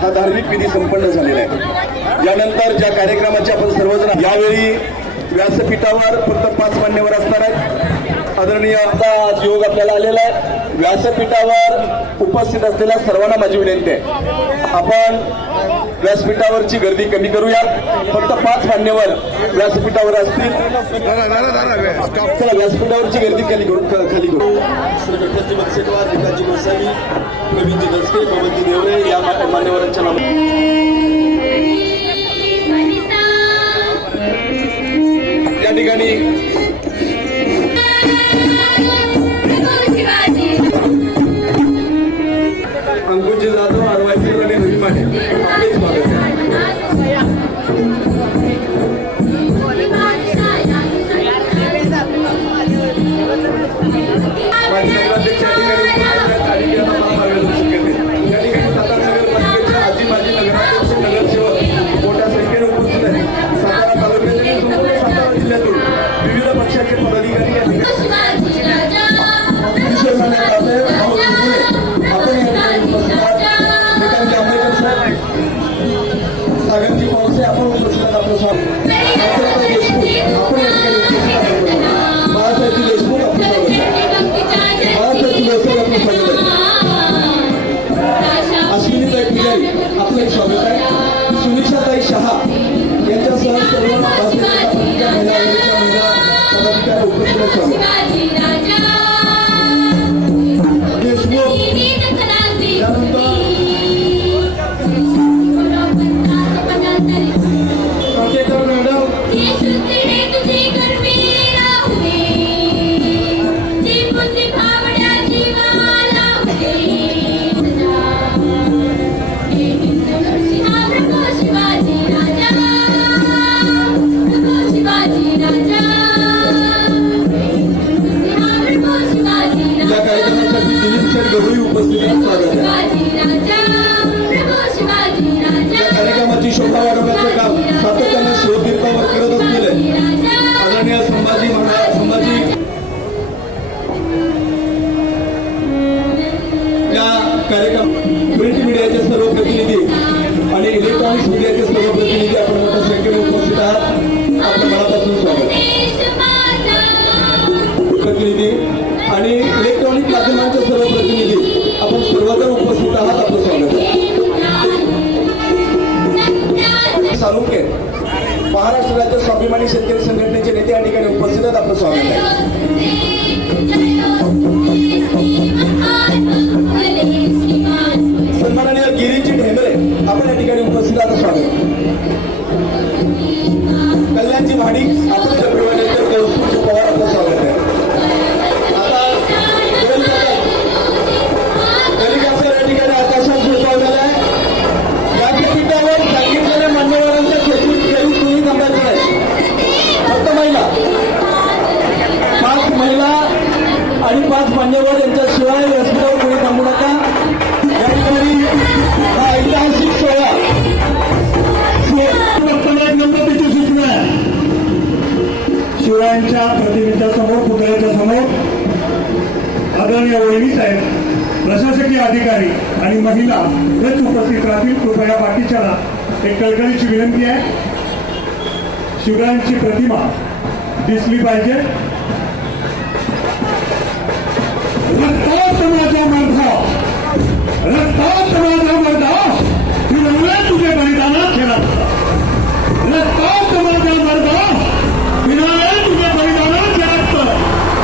हा धार्मिक विधी संपन्न झालेला आहे. यानंतर ज्या कार्यक्रमाचे आपण सर्वजण यावेळी व्यासपीठावर फक्त 5 मान्यवर असणार आहेत. आदरणीय आता योग आपल्याला आलेला आहे. व्यासपीठावर उपस्थित असलेल्या सर्वांना माझी विनंती आहे, आपण व्यासपीठावरची गर्दी कमी करूयात. फक्त 5 मान्यवर व्यासपीठावर असतील. चला, व्यासपीठावरची गर्दी खाली करू. श्री विठ्ठलजी मनसेटवार, भिकाजी गोसावी, प्रवीणजी दसके, बबनजी देवरे या मान्यवरांच्या नावाने या ठिकाणी अंकुशजी जाधव, आरवायसी आणि रवी माने आपले स्वागत आहे. माजी नगराध्यक्ष या ठिकाणी उपस्थित आणि यांना मार्गदर्शन करतील. या ठिकाणी सातारा नगरपालिकेच्या माजी नगराध्यक्ष, नगरसेवक मोठ्या संख्येने उपस्थित आहेत. सातारा तालुक्यातील संपूर्ण सातारा जिल्ह्यातून विविध पक्षाचे पदाधिकारी या ठिकाणी विषय मांडण्यात आले. आपण या ठिकाणी उपस्थित आहात. श्रीकांत जांभेकर साहेब, सागरजी पावसे आपण उपस्थित आहात. आपलं स्वागत. देशमुख आपण या ठिकाणी उपस्थित आहात. बाळासाहेबजी देशमुख आपलं स्वागत आहे. बाळासाहेबजी देशमुख आपलं स्वागत आहे. अश्विनीताई पुजारी आपलं एक स्वागत आहे. सुनिक्षाताई शहा यांच्यासह सर्व भारतीय जनता पार्टीच्या महिला आघाडीच्या महिला पदाधिकारी उपस्थित स्वागत. देशमुख त्यानंतर काटेकर मॅडम, या कार्यक्रमासाठी दिलीप शेठ गवळी उपस्थित आहेत. स्वागत आहे. या कार्यक्रमाची शोभा वाढवण्याचं काम सातत्याने शिवतीर्थावर करत असलेले आदरणीय संभाजी या कार्यक्रम प्रिंट मीडियाचे सर्व प्रतिनिधी आणि इलेक्ट्रॉनिक्स मीडियाचे सर्व प्रतिनिधी आपण मोठ्या संख्येने उपस्थित आहात. आपलं मनापासून स्वागत. प्रतिनिधी आणि इलेक्ट्रॉनिक माध्यमांचे सर्व प्रतिनिधी आपण सर्वजण उपस्थित आहात. आपलं स्वागत आहे. सालुंके, महाराष्ट्र राज्य स्वाभिमानी शेतकरी संघटनेचे नेते या ठिकाणी उपस्थित आहेत. आपलं स्वागत आहे. सन्माननीय गिरीजी ढेंबरे आपण या ठिकाणी उपस्थित आहात. स्वागत. कल्याणजी महाडिक आपण नेते कौस्तुभ पवार आपलं स्वागत आहे. आता कलिकासर या ठिकाणी आकाशात झोपावलेला आहे. व्यासपीठावर सांगितलेल्या मान्यवरांच्या खेळी तुम्ही थांबायचं नाही. फक्त महिला, 5 महिला आणि 5 मान्यवर यांच्याशिवाय व्यासपीठावर कोणी थांबू नका. या ठिकाणी हा ऐतिहासिक सोहळा गणपतीची सूचना आहे. शिवरायांच्या प्रतिमेच्या समोर, पुतळ्याच्या समोर आदरणीय वहिनी साहेब, प्रशासकीय अधिकारी आणि महिला हेच उपस्थित राहतील. कृपया बाकीच्याला एक कळकळीची विनंती आहे, शिवरायांची प्रतिमा दिसली पाहिजे. रक्तात माझा मर्दा, रक्तात माझा मर्दा, फिरवलं तुझे बलिदानात खेळा. रक्तात माझा मर्दा, फिरवलं तुझे बलिदानात खेळा.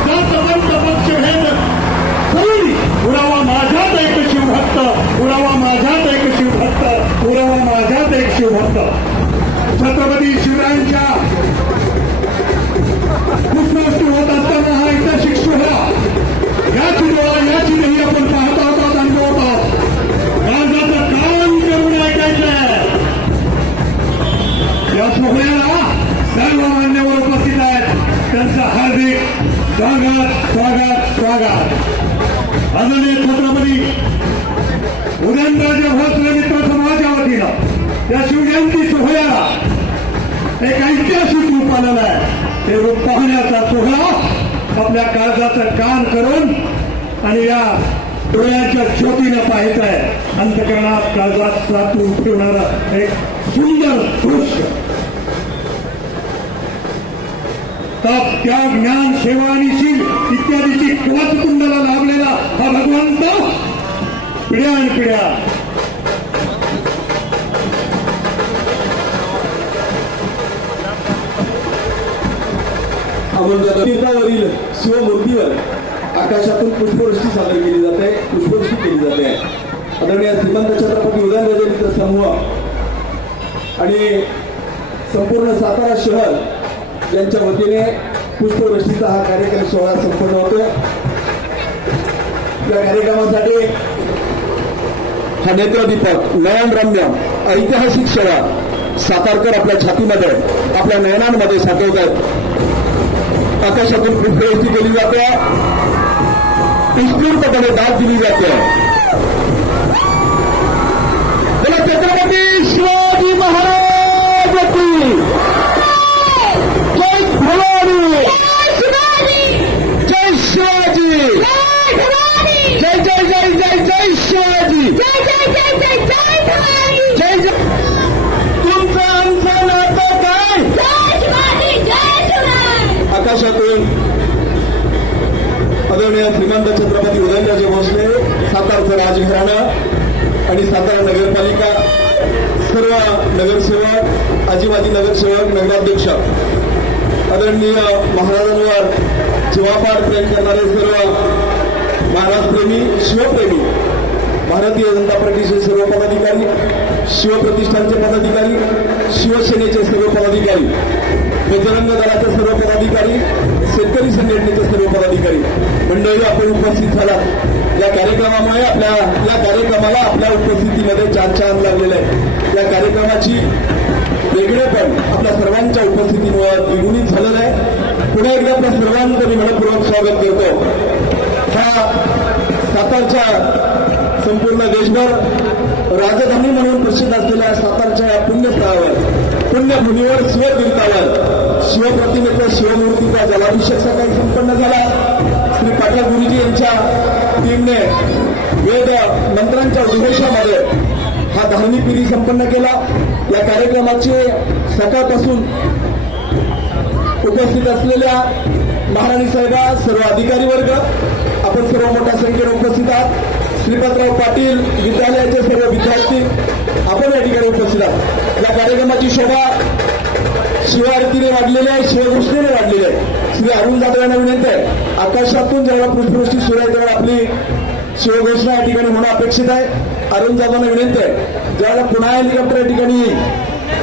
जास्त पक्षभेद करून उरावा माझ्यात एक शिवभक्त, उरावा माझ्यात एक शिवभक्त, उरावा माझ्यात एक शिवभक्त. छत्रपती शिवरायांच्या पुष्पाष्टी होत असताना हा ऐतिहासिक सोहळा याची नाही आपण पाहत आहोत, अनुभवत आहोत. काळजाचं काम करून ऐकायचं. या सोहळ्याला सर्व मान्यवर उपस्थित आहेत. त्यांचं हार्दिक स्वागत स्वागत स्वागत. आदरणीय छत्रपती उदयनराजे भोसले मित्र समाजाच्या वतीनं या शिवजयंती सोहळ्याला एक ऐतिहासिक रूप आलेलं आहे. ते रूप पाहण्याचा सोहळा आपल्या काळजाचं कान करून आणि या डोळ्याच्या ज्योतीनं पाहायचं आहे. अंतकरणात काळजात साचून ठेवणारं एक सुंदर दृश्य. तप त्याग ज्ञान सेवा आणि शील इत्यादीची कवचकुंडाला लाभलेला हा भगवंत पिढ्यानपिढ्या तीर्थावरील शिवमूर्तीवर आकाशातून पुष्पवृष्टी सादर केली जाते, पुष्पवृष्टी केली जाते. आदरणीय श्रीमंत छत्रपती उदयनराजे मित्र समूह आणि संपूर्ण सातारा शहर यांच्या वतीने पुष्पवृष्टीचा हा कार्यक्रम सोहळा संपन्न होतो. या कार्यक्रमासाठी हा नेत्रदीपक नयनरम्य ऐतिहासिक सेवा सातारकर आपल्या छातीमध्ये आपल्या नयनांमध्ये साठवत आहेत. आकाशातून पुष्पवृष्टी केली जाते, उत्स्फूर्तपणे दाद दिली जाते. बोला छत्रपती शिवाजी महाराज की जय भवानी, जय शिवाजी, जय जय जय जय जय शिवाजी, जय जय. तुमचं आमचं नातं काय? आकाशातून आदरणीय श्रीमंत छत्रपती उदयनराजे भोसले, सातारचं राजघराणं आणि सातारा नगरपालिका, सर्व नगरसेवक, आजीमाजी नगरसेवक, नगराध्यक्ष, आदरणीय महाराजांवर जीवापाड प्रेम करणारे सर्व महाराजप्रेमी, शिवप्रेमी, भारतीय जनता पार्टीचे सर्व पदाधिकारी, शिवप्रतिष्ठानचे पदाधिकारी, शिवसेनेचे सर्व पदाधिकारी, बजरंग दलाचे सर्व पदाधिकारी, शेतकरी संघटनेचे सर्व पदाधिकारी मंडळी, आपण उपस्थित झालात. या कार्यक्रमामुळे या कार्यक्रमाला आपल्या उपस्थितीमध्ये चार लागलेलं आहे. या कार्यक्रमाची वेगळेपण आपल्या सर्वांच्या उपस्थितीमुळे द्विगुणित झालेलं आहे. पुन्हा एकदा आपल्या सर्वांचं मी मनपूर्वक स्वागत करतो. हा सातारच्या संपूर्ण देशभर राजधानी म्हणून प्रसिद्ध असलेल्या सातारच्या या पुण्यस्थळावर, पुण्यभूमीवर, शिवतीर्थावर शिवप्रतिमेचा, शिवमूर्तीचा जलाभिषेक सकाळी संपन्न झाला. श्री पाटील गुरुजी यांच्या टीमने वेद मंत्रांच्या उद्घोषामध्ये हा धार्मिक विधी संपन्न केला. या कार्यक्रमाचे सकाळपासून उपस्थित असलेल्या महाराणी साहेबा, सर्व अधिकारी वर्ग, आपण सर्व मोठ्या संख्येने उपस्थित आहात. श्रीपतराव पाटील विद्यालयाचे सर्व विद्यार्थी आपण या ठिकाणी उपस्थित आहात. या कार्यक्रमाची शोभा शिवारतीने वाढलेली आहे, शिवघोषणेने वाढलेली आहे. श्री अरुण जाधव यांना विनंती आहे, आकाशातून जेव्हा पुष्पवृष्टी सुरू आहे तेव्हा आपली शिवघोषणा या ठिकाणी होणं अपेक्षित आहे. अरुण जाधवांना विनंती आहे, ज्यावेळेला पुन्हा हेलिकॉप्टर या ठिकाणी येईल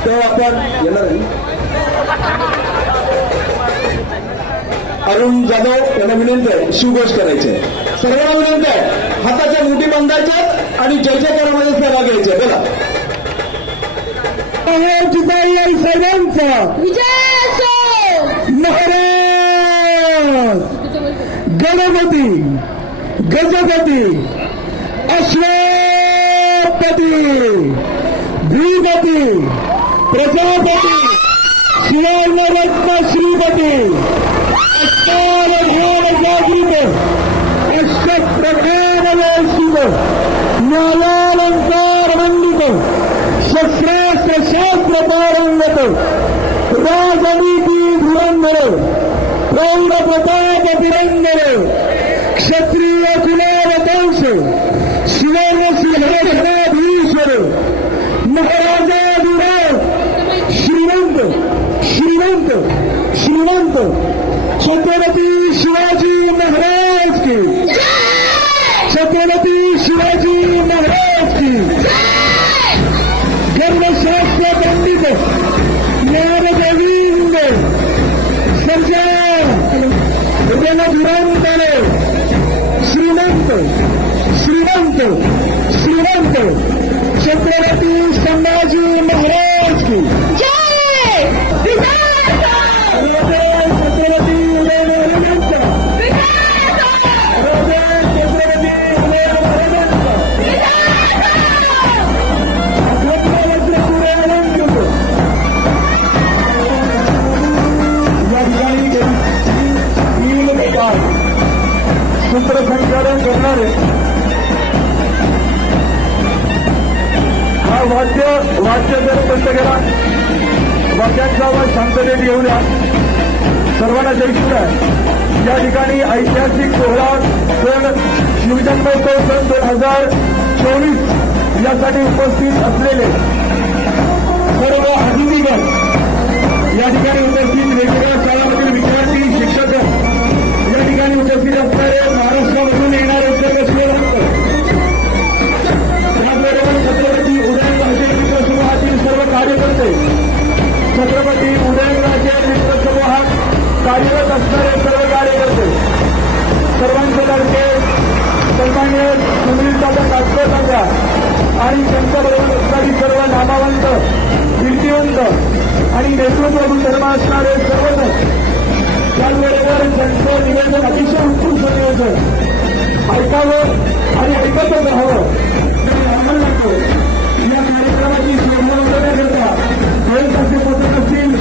तेव्हा आपण येणार आहे. अरुण जाधव यांना विनंती आहे, शिवघोष करायचे. सर्वांना विनंती आहे, हाताच्या मुठी बांधायच्या आणि जय जयकारामध्ये सहभाग घ्यायचे. बोला जिजाई साहेबांचा विजय असो. महाराज गणपती, गजपती, अश्वपती, भूपती, प्रजापती, शिवारत्न श्रीपती, अष्टाल ध्यान जागृत, अष्टप्रधान शिव, न्यायालंकार मंडित, शस्त्रास्त्र शास्त्र पारंगत, राजनीती धुरंधर, प्रौढ प्रताप तिरंगर, क्षत्रिय कुलावतंश, शिवर्ण सिंहधनाधीश्वर, महाराजाधिराज, श्रीमंत श्रीमंत श्रीमंत छत्रपती शिवाजी महाराज की, छत्रपती शिवाजी महाराज की, धर्मशास्त्र पंडित ज्ञानगोविंद सर्जा धुरांतरे, श्रीमंत श्रीमंत श्रीमंत छत्रपती संभाजी महाराज की जय. छत्रपती उदयनराजेंचा, छत्रपती उदयनराजेंचा सूत्रसंचालन करणारे हा वाद्य जर स्पष्ट केला, वाद्यांचा आवाज शांततेत घेऊया. सर्वांना जय शिवराय. या ठिकाणी ऐतिहासिक सोहळा सण शिवजन्मोत्सव सन 2024 यासाठी उपस्थित असलेले सर्व अतिथीगण, या ठिकाणी उपस्थित वेगवेगळ्या शाळांमधील विद्यार्थी, शिक्षक, या ठिकाणी उपस्थित असणारे महाराष्ट्रामधून येणारे सर्व शिवभक्त, त्याचबरोबर छत्रपती उदयनराजे मित्र समूहातील सर्व कार्यकर्ते, छत्रपती उदयनराजे मित्र समूहात कार्यरत असणारे सर्व कार्यकर्ते, सर्वांचे लाडके सन्मान्य सुनीलदादा काटकर दादा आणि त्यांच्याबरोबर असणारी सर्व नामवंत, कीर्तिवंत आणि नेतृत्व धर्म असणारे सर्वजण, त्याचबरोबर त्यांचं निवेदन अतिशय उत्कृष्ट निवेदन ऐकावं आणि ऐकतच राहावं आम्हाला लागतो. या कार्यक्रमाची शोभा करता देशाचे पोचत असतील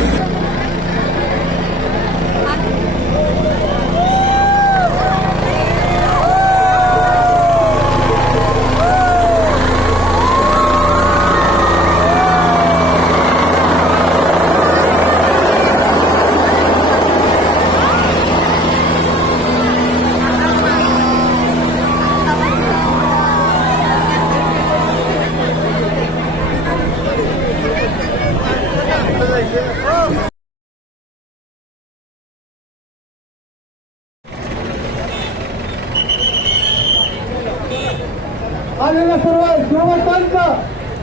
आलेल्या सर्व शिवभक्तांचं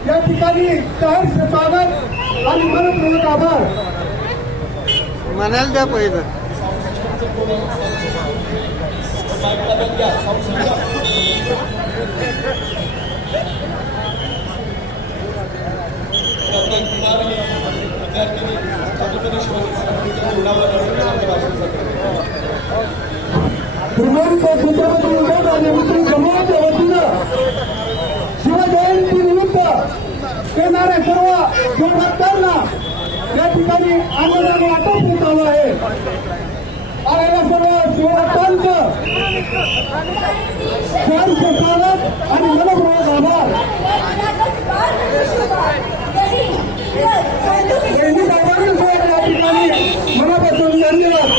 या ठिकाणी सहर्ष स्वागत आणि मनपूर्वक आभार. म्हणाल द्या पहिलं. श्रीमंत छत्रपती उदयनराजे मित्र समूहाच्या वतीनं शिवजयंती निमित्त येणाऱ्या सर्व शिवभक्तांना या ठिकाणी आनंदाने वाटप होत आलं आहे. आलेल्या सर्व शिवभक्तांचं सहर्ष स्वागत आणि मनपूर्वक आभार. सैनिक आभारी या ठिकाणी मनापासून धन्यवाद.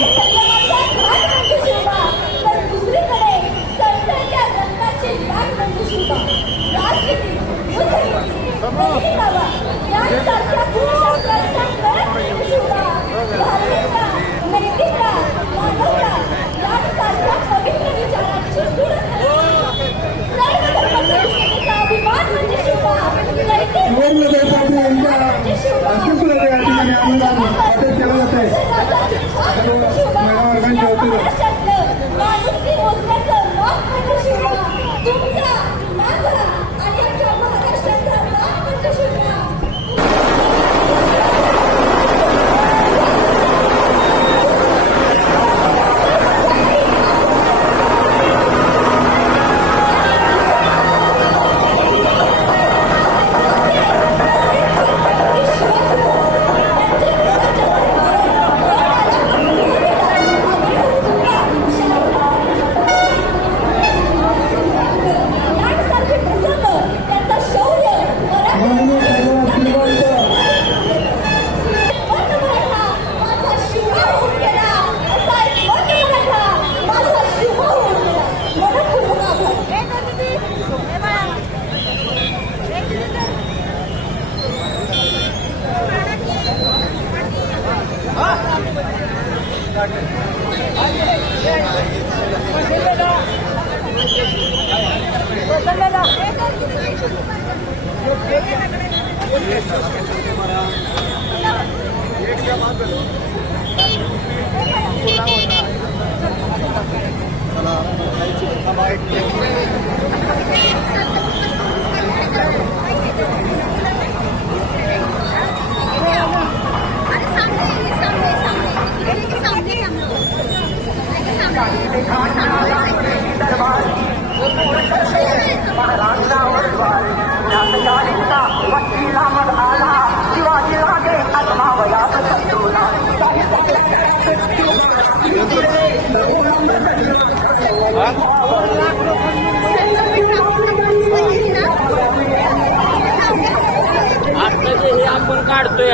आता जे हे आपण काढतोय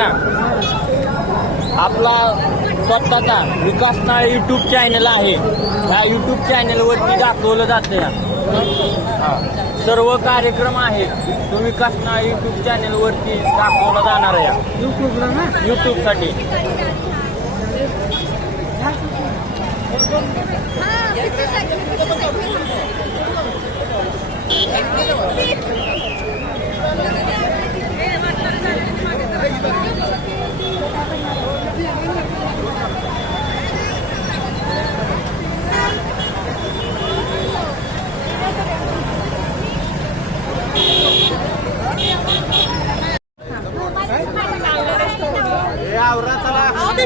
आपला स्वतःचा विकास नाळे यूट्यूब चॅनल आहे. ह्या यूट्यूब चॅनलवरती दाखवलं जातं या सर्व कार्यक्रम आहेत तो विकास नाळे यूट्यूब चॅनलवरती दाखवला जाणार आहे यूट्यूबसाठी.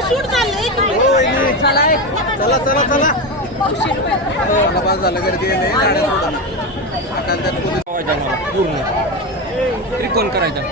शूट चाललंय चला चला चला मला पास झालं गर्दी नाही गाड्या सुद्धा पूर्ण त्रिकोण करायचा.